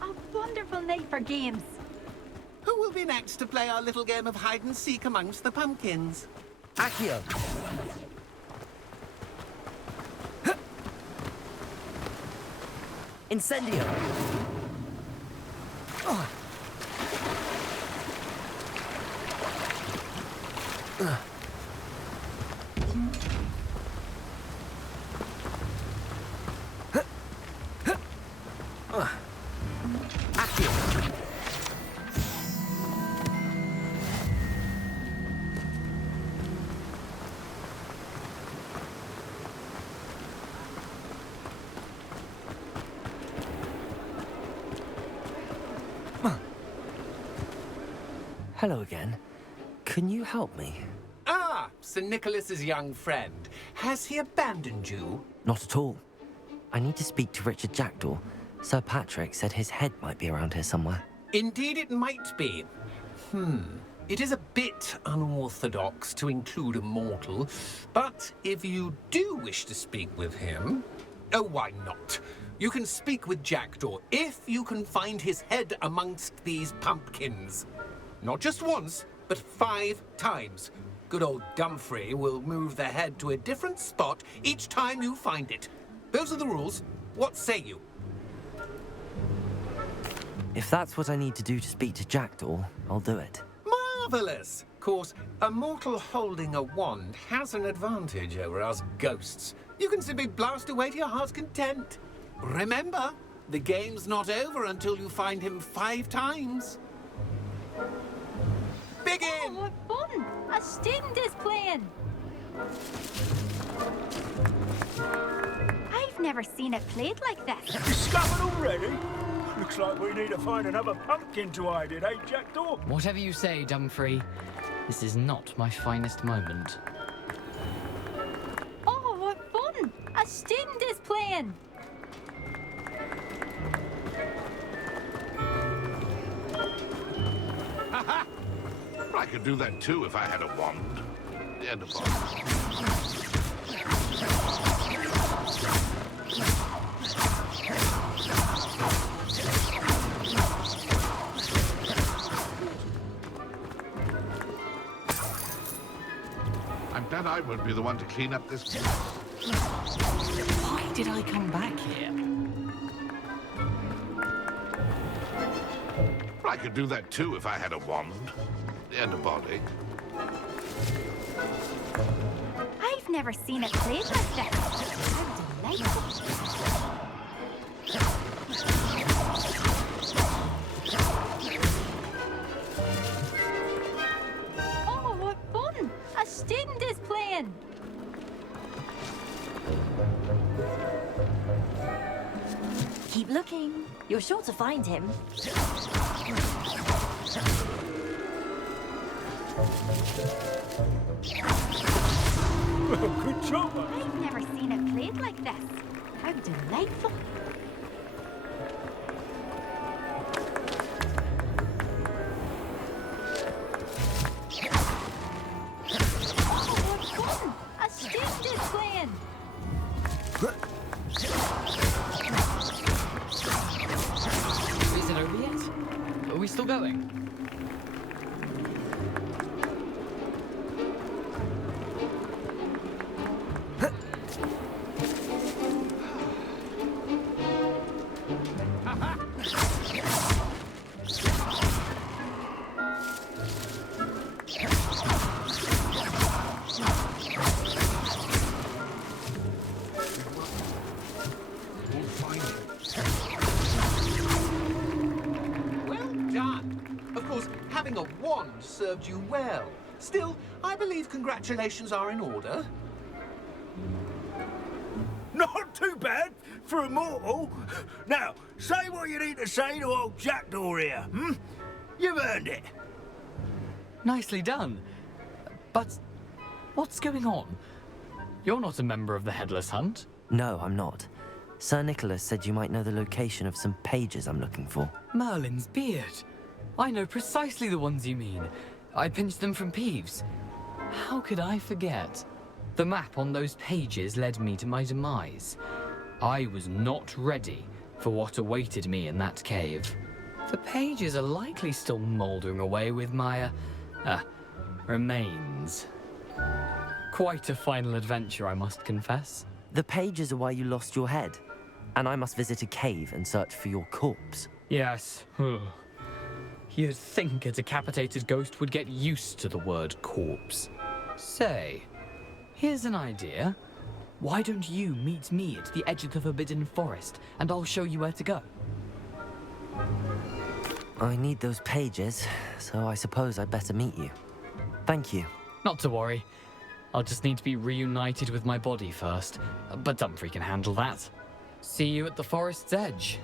A wonderful night for games. Who will be next to play our little game of hide-and-seek amongst the pumpkins? Accio. Incendio. Oh. Hello again. Can you help me? Ah, Sir Nicholas's young friend. Has he abandoned you? Not at all. I need to speak to Richard Jackdaw. Sir Patrick said his head might be around here somewhere. Indeed it might be. It is a bit unorthodox to include a mortal, but if you do wish to speak with him... Oh, why not? You can speak with Jackdaw if you can find his head amongst these pumpkins. Not just once, but 5 times. Good old Dumfrey will move the head to a different spot each time you find it. Those are the rules. What say you? If that's what I need to do to speak to Jackdaw, I'll do it. Marvellous! Of course, a mortal holding a wand has an advantage over us ghosts. You can simply blast away to your heart's content. Remember, the game's not over until you find him 5 times. Begin! Oh, what fun! A student is playing! I've never seen it played like this. Discovered already? Looks like we need to find another pumpkin to hide in, eh, Jackdaw? Whatever you say, Dumfrey. This is not my finest moment. Oh, what fun! A student is playing! Ha! I could do that too if I had a wand. The end of I'm glad I won't be the one to clean up this mess. Why did I come back here? I could do that too if I had a wand. The end of body. I've never seen it played like this. How delightful. Oh, what fun! A student is playing! Keep looking. You're sure to find him. Good job. I've never seen it played like this. How delightful. Oh, what fun! A student is playing! Is it over yet? Are we still going? Having a wand served you well. Still, I believe congratulations are in order. Not too bad for a mortal. Now, say what you need to say to old Jackdaw here, You've earned it. Nicely done. But what's going on? You're not a member of the Headless Hunt. No, I'm not. Sir Nicholas said you might know the location of some pages I'm looking for. Merlin's beard. I know precisely the ones you mean. I pinched them from Peeves. How could I forget? The map on those pages led me to my demise. I was not ready for what awaited me in that cave. The pages are likely still mouldering away with my, remains. Quite a final adventure, I must confess. The pages are why you lost your head, and I must visit a cave and search for your corpse. Yes. You'd think a decapitated ghost would get used to the word corpse. Say, here's an idea. Why don't you meet me at the edge of the Forbidden Forest, and I'll show you where to go? I need those pages, so I suppose I'd better meet you. Thank you. Not to worry. I'll just need to be reunited with my body first, but Dumfries can handle that. See you at the forest's edge.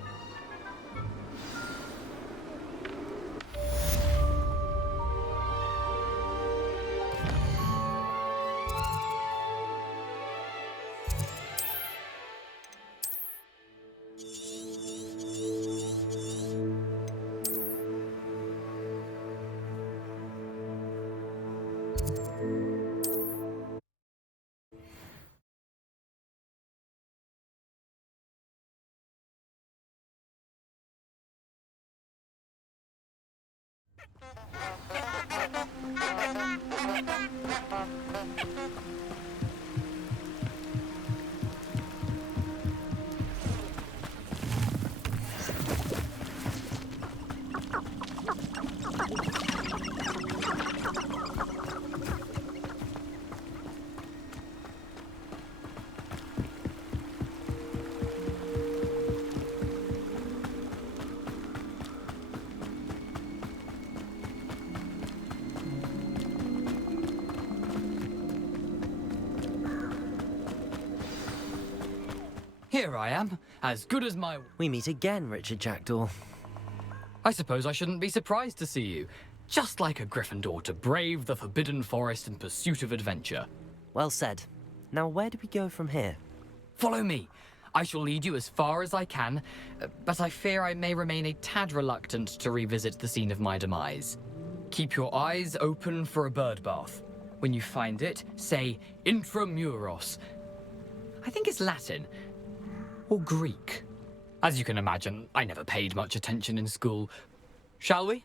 Here I am, as good as my... We meet again, Richard Jackdaw. I suppose I shouldn't be surprised to see you. Just like a Gryffindor to brave the Forbidden Forest in pursuit of adventure. Well said. Now where do we go from here? Follow me. I shall lead you as far as I can, but I fear I may remain a tad reluctant to revisit the scene of my demise. Keep your eyes open for a bird bath. When you find it, say Intramuros. I think it's Latin. Or Greek. As you can imagine, I never paid much attention in school. Shall we?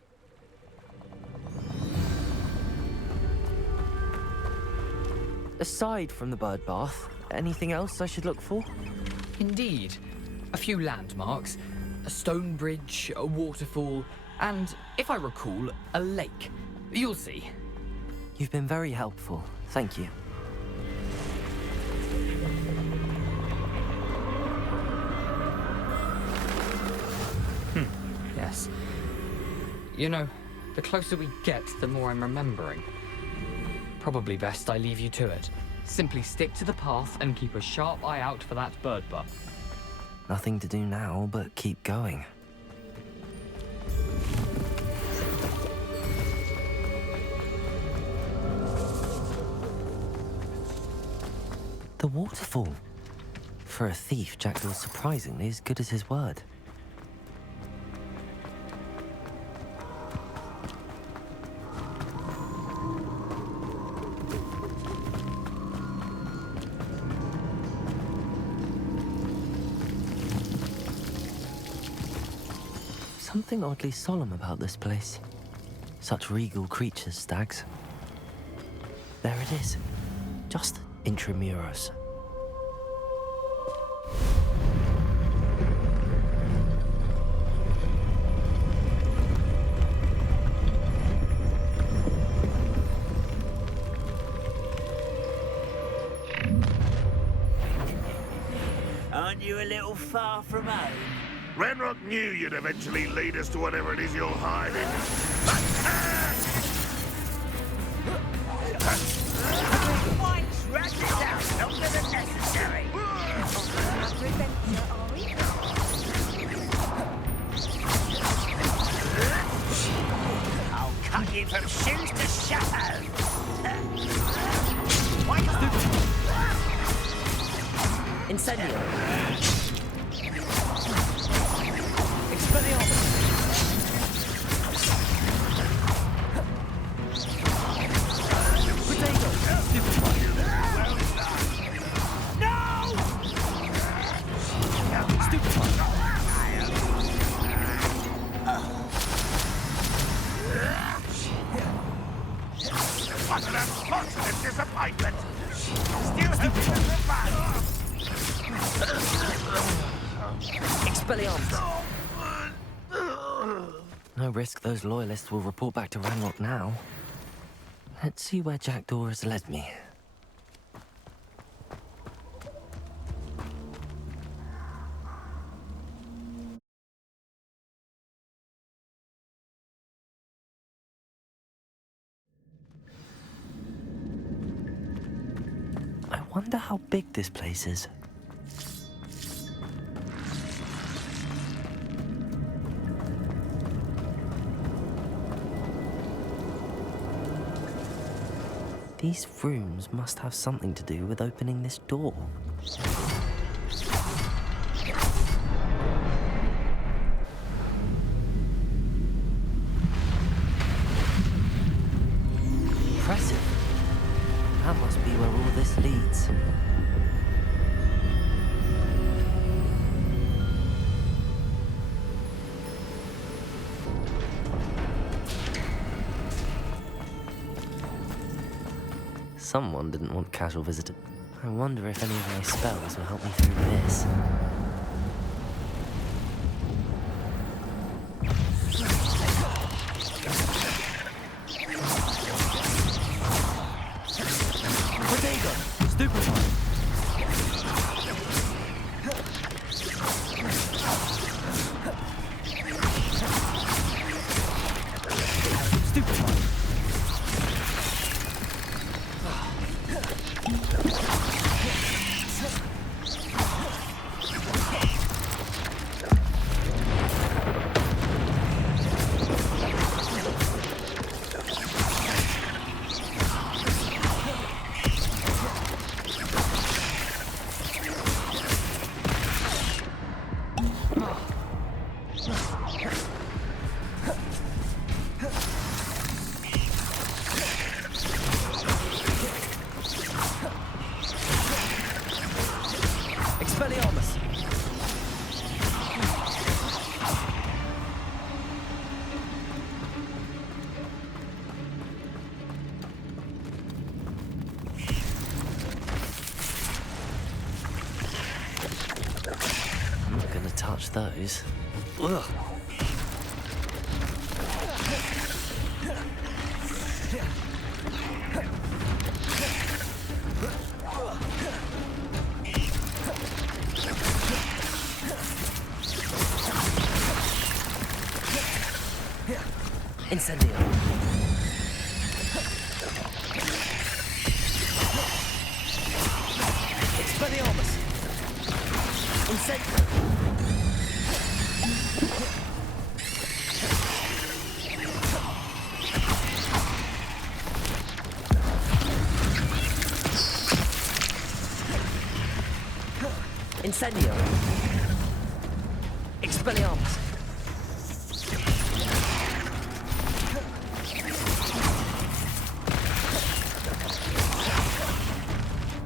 Aside from the bird bath, anything else I should look for? Indeed. A few landmarks, a stone bridge, a waterfall, and, if I recall, a lake. You'll see. You've been very helpful. Thank you. Yes. You know, the closer we get, the more I'm remembering. Probably best I leave you to it. Simply stick to the path and keep a sharp eye out for that bird butt. Nothing to do now but keep going. The waterfall. For a thief, Jackdaw's surprisingly as good as his word. Something oddly solemn about this place. Such regal creatures, stags. There it is. Just Intramuros. Aren't you a little far from home? Renrock knew you'd eventually lead us to whatever it is you're hiding. Why drag this out longer than necessary? Incendio. Expelliarmus. Potato. Stupefy. No! Stupefy. What an unfortunate disappointment! Still hoping to survive! Expelliarmus. No risk those loyalists will report back to Ranrock now. Let's see where Jackdaw has led me. I wonder how big this place is. These rooms must have something to do with opening this door. Impressive. That must be where all this leads. Someone didn't want casual visitors. I wonder if any of my spells will help me through this. Potato! Stupefy! Expelliarmus! I'm not gonna touch those. Ugh. Incendio. Expelliarmus. Incendio. Incendio. Expelliarmus.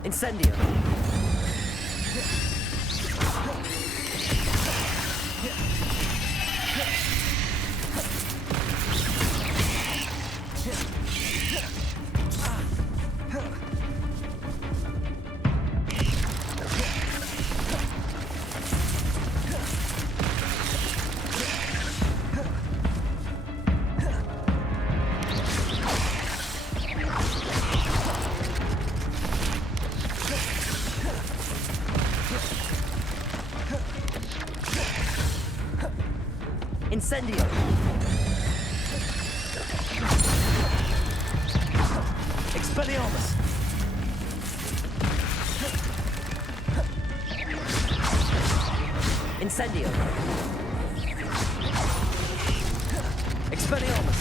Incendio. Incendio. Expelliarmus. Incendio. Expelliarmus.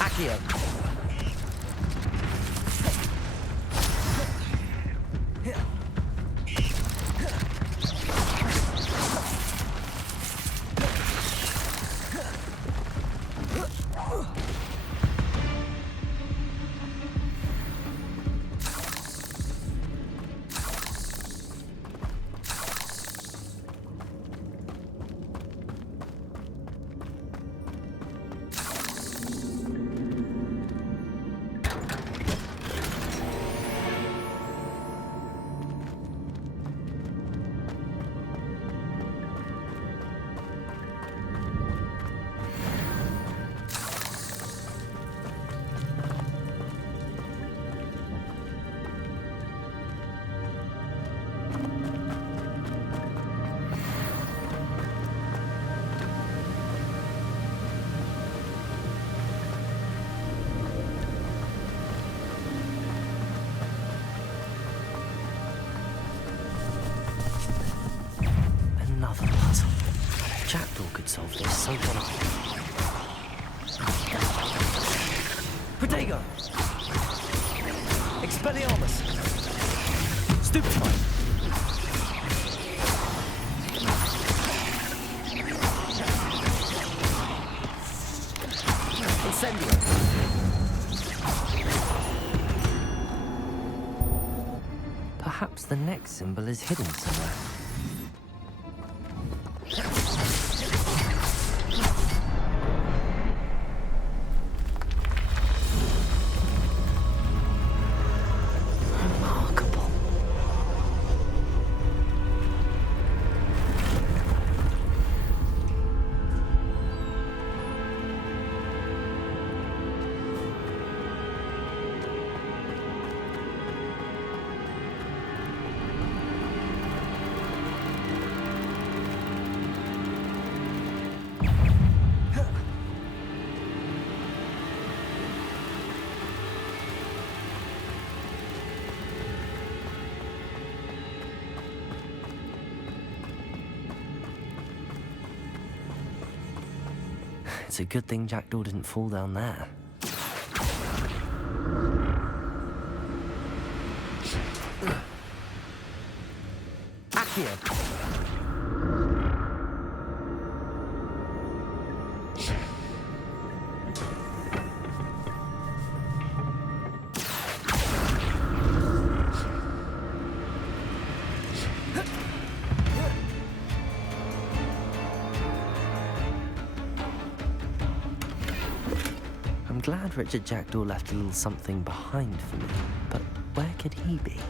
Accio. solve this, so can I. Protego! Expelliarmus! Stupefy! Incendio! Perhaps the next symbol is hidden somewhere. Remarkable. It's a good thing Jackdaw didn't fall down there. Accio! I'm glad Richard Jackdaw left a little something behind for me, but where could he be?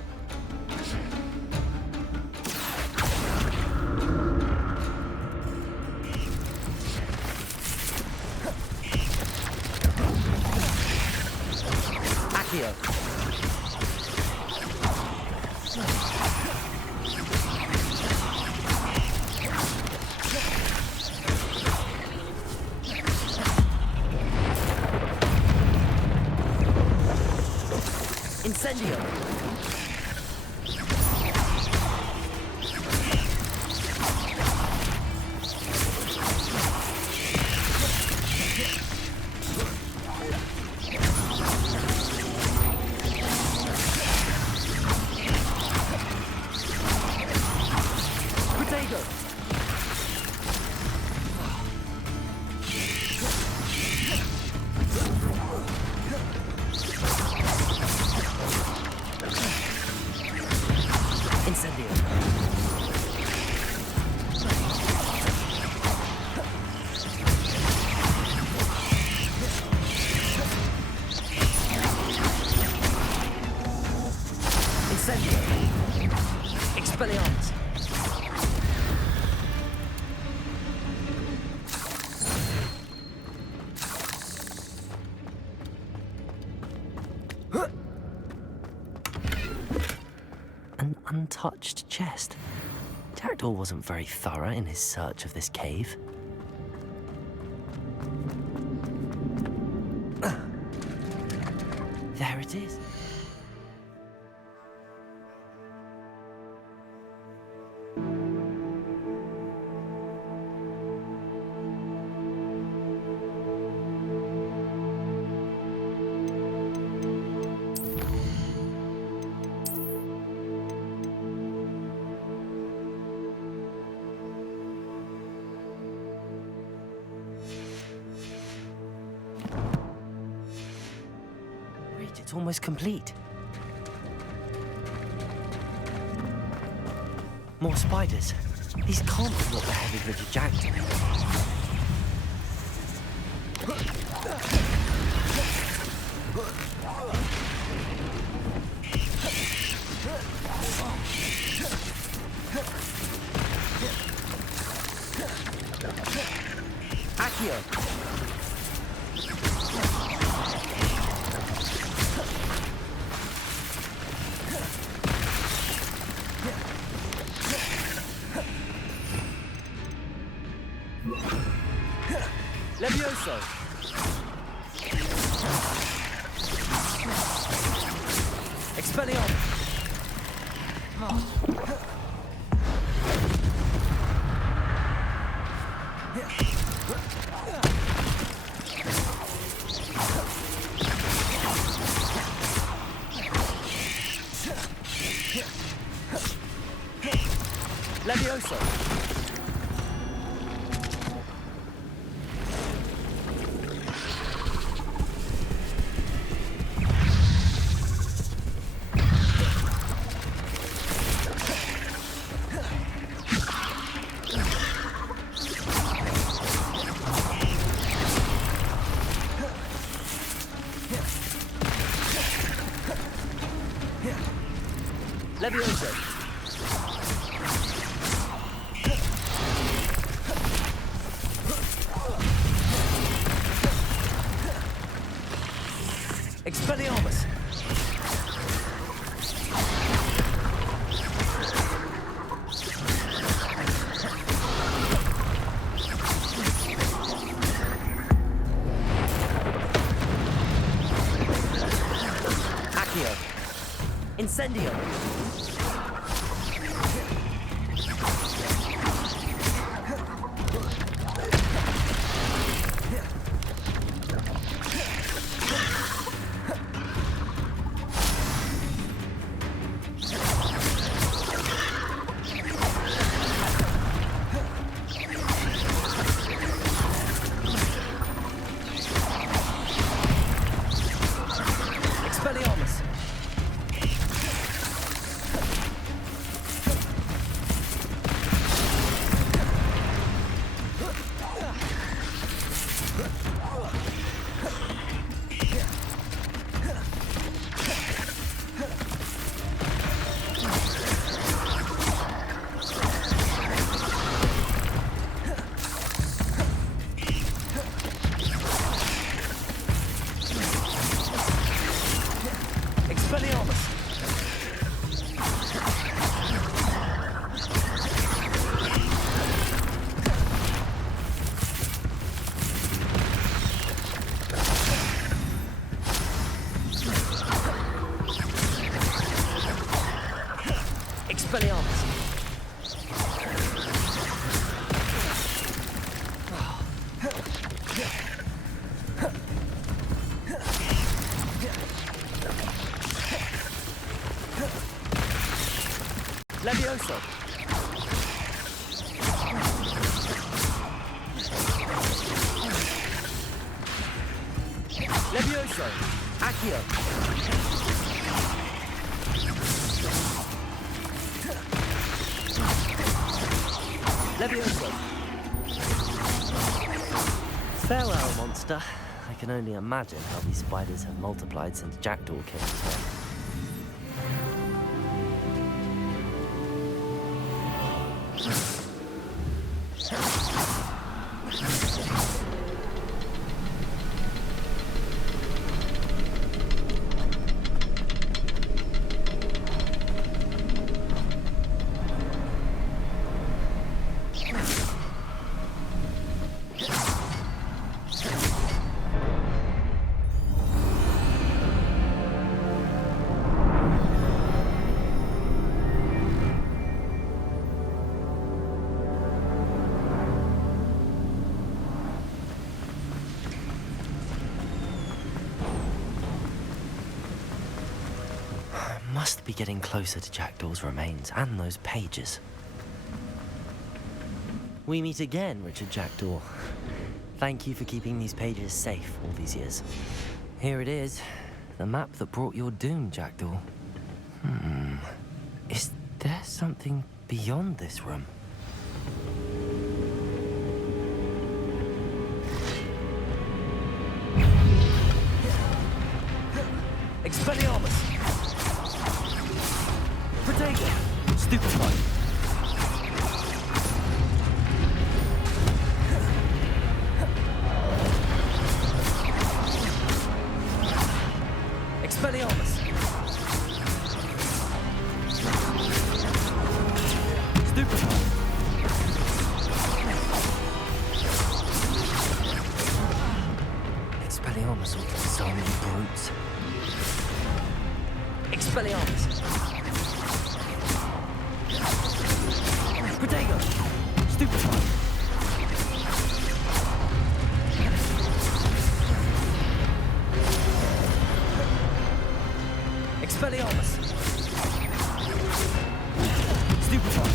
Accio! Incendio! Protego! Incendio! Incendio! Expelliarmus! An untouched chest. Jackdaw wasn't very thorough in his search of this cave. There it is. It's almost complete. More spiders. These can't be what the heavy Richard Jackdaw. Accio! Levioso! Expelliarmus! Oh. Levioso! Levioso! Expelliarmus! Accio! Incendio! Expelliarmus! Expelliarmus! Expelliarmus! Levioso! Levioso! Accio! Levioso! Farewell, monster. I can only imagine how these spiders have multiplied since Jackdaw came here. Must be getting closer to Jackdaw's remains and those pages. We meet again, Richard Jackdaw. Thank you for keeping these pages safe all these years. Here it is, the map that brought your doom, Jackdaw. Is there something beyond this room? Expelliarmus! Protego! Stupefy! Expelliarmus! Stupefy! Expelliarmus will kill so many brutes. Expelliarmus! Protego! Stupefy! Expelliarmus! Stupefy!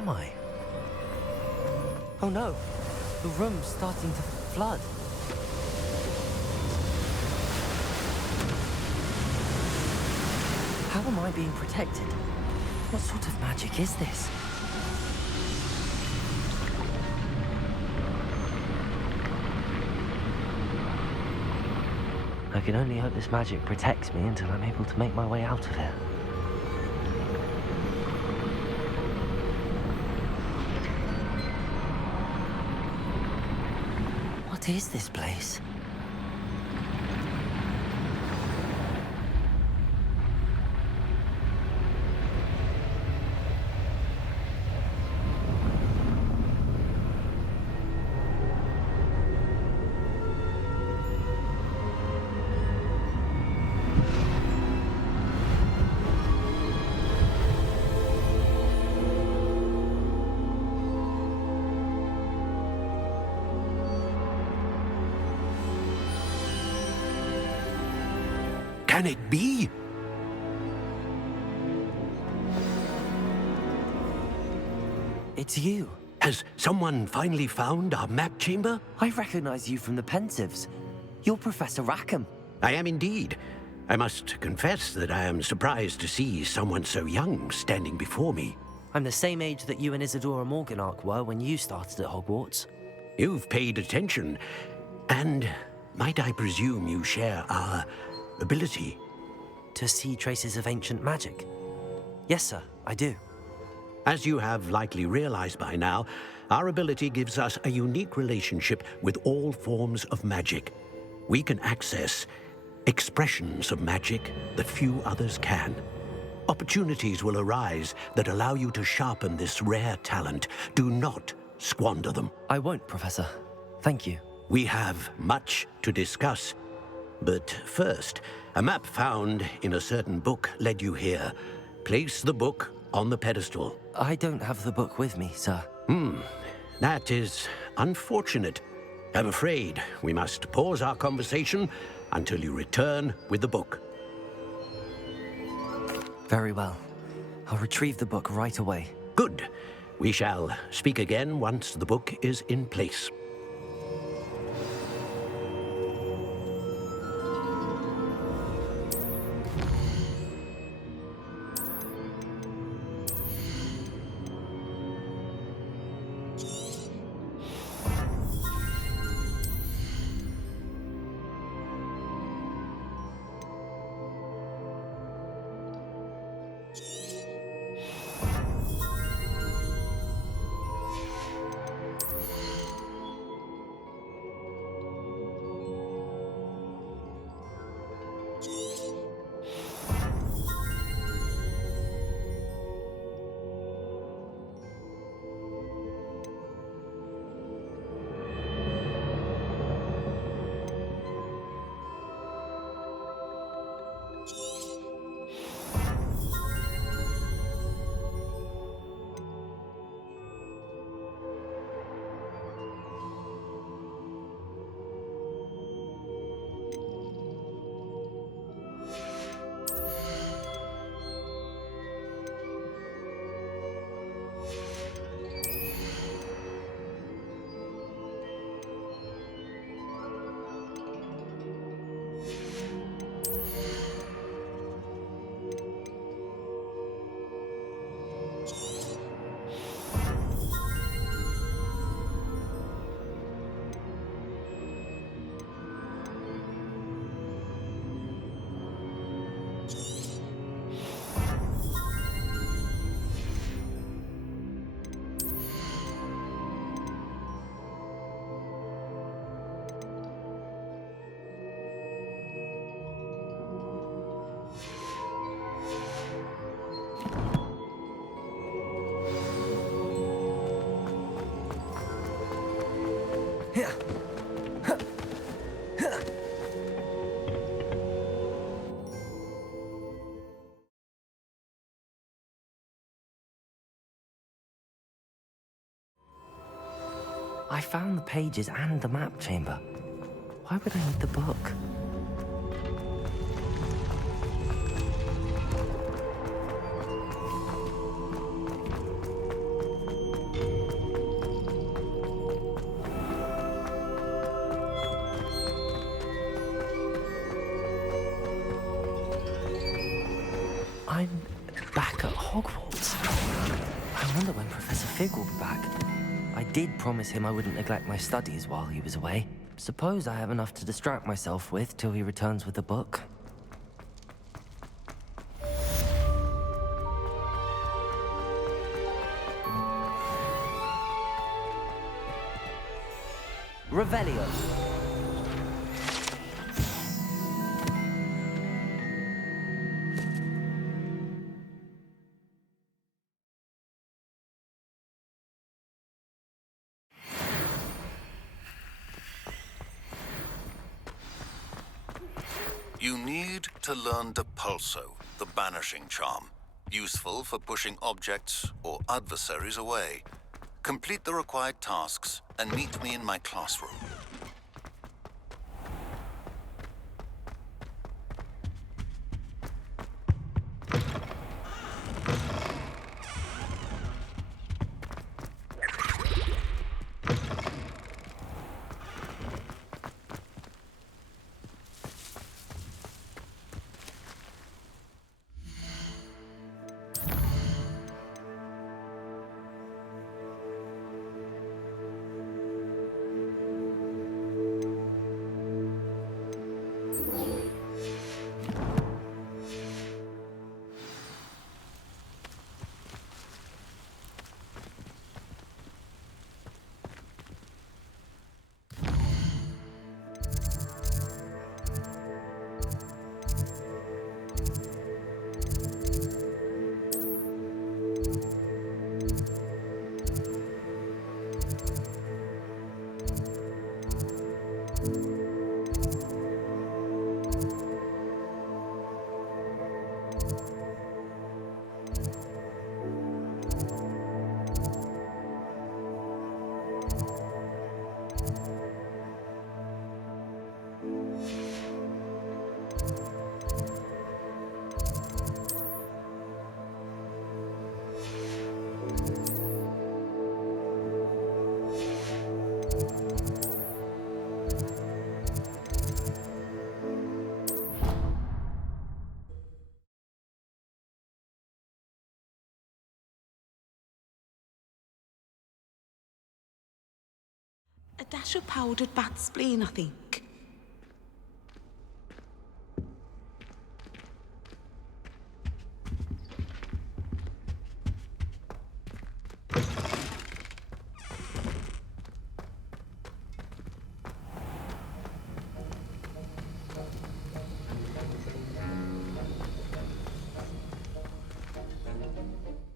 am I? Oh no, the room's starting to flood. How am I being protected? What sort of magic is this? I can only hope this magic protects me until I'm able to make my way out of here. What is this place? Can it be? It's you. Has someone finally found our map chamber? I recognize you from the Pensives. You're Professor Rackham. I am indeed. I must confess that I am surprised to see someone so young standing before me. I'm the same age that you and Isadora Morganach were when you started at Hogwarts. You've paid attention, and might I presume you share our ability? To see traces of ancient magic? Yes, sir, I do. As you have likely realized by now, our ability gives us a unique relationship with all forms of magic. We can access expressions of magic that few others can. Opportunities will arise that allow you to sharpen this rare talent. Do not squander them. I won't, Professor. Thank you. We have much to discuss. But first, a map found in a certain book led you here. Place the book on the pedestal. I don't have the book with me, sir. That is unfortunate. I'm afraid we must pause our conversation until you return with the book. Very well. I'll retrieve the book right away. Good. We shall speak again once the book is in place. I found the pages and the map chamber. Why would I need the book? I'm back at Hogwarts. I wonder when Professor Fig will be back. I did promise him I wouldn't neglect my studies while he was away. Suppose I have enough to distract myself with till he returns with the book. Revelio. You need to learn Depulso, the banishing charm. Useful for pushing objects or adversaries away. Complete the required tasks and meet me in my classroom. A dash of powdered bat spleen, I think.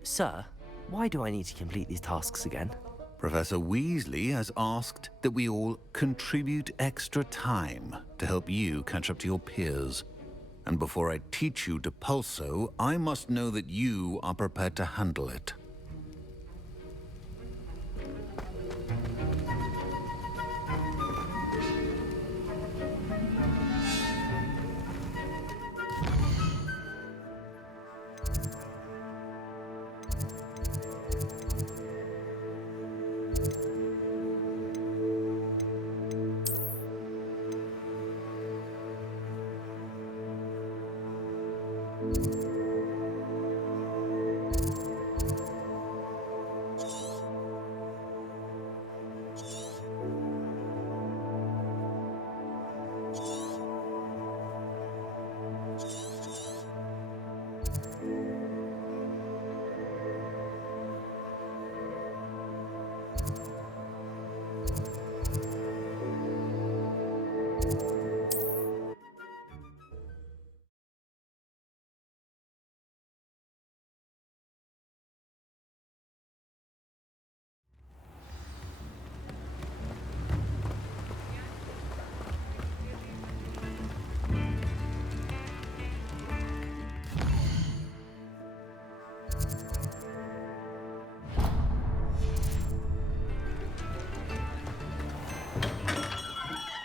Sir, why do I need to complete these tasks again? Professor Weasley has asked that we all contribute extra time to help you catch up to your peers. And before I teach you Depulso, I must know that you are prepared to handle it.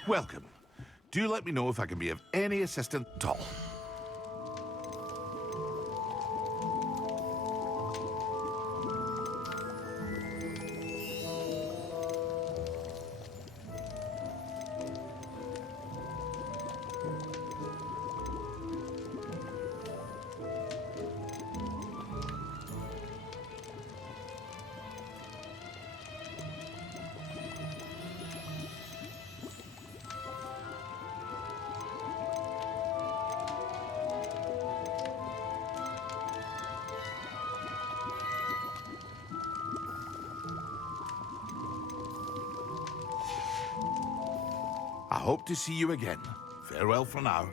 Welcome. Do let me know if I can be of any assistance at all. hope to see you again. Farewell for now.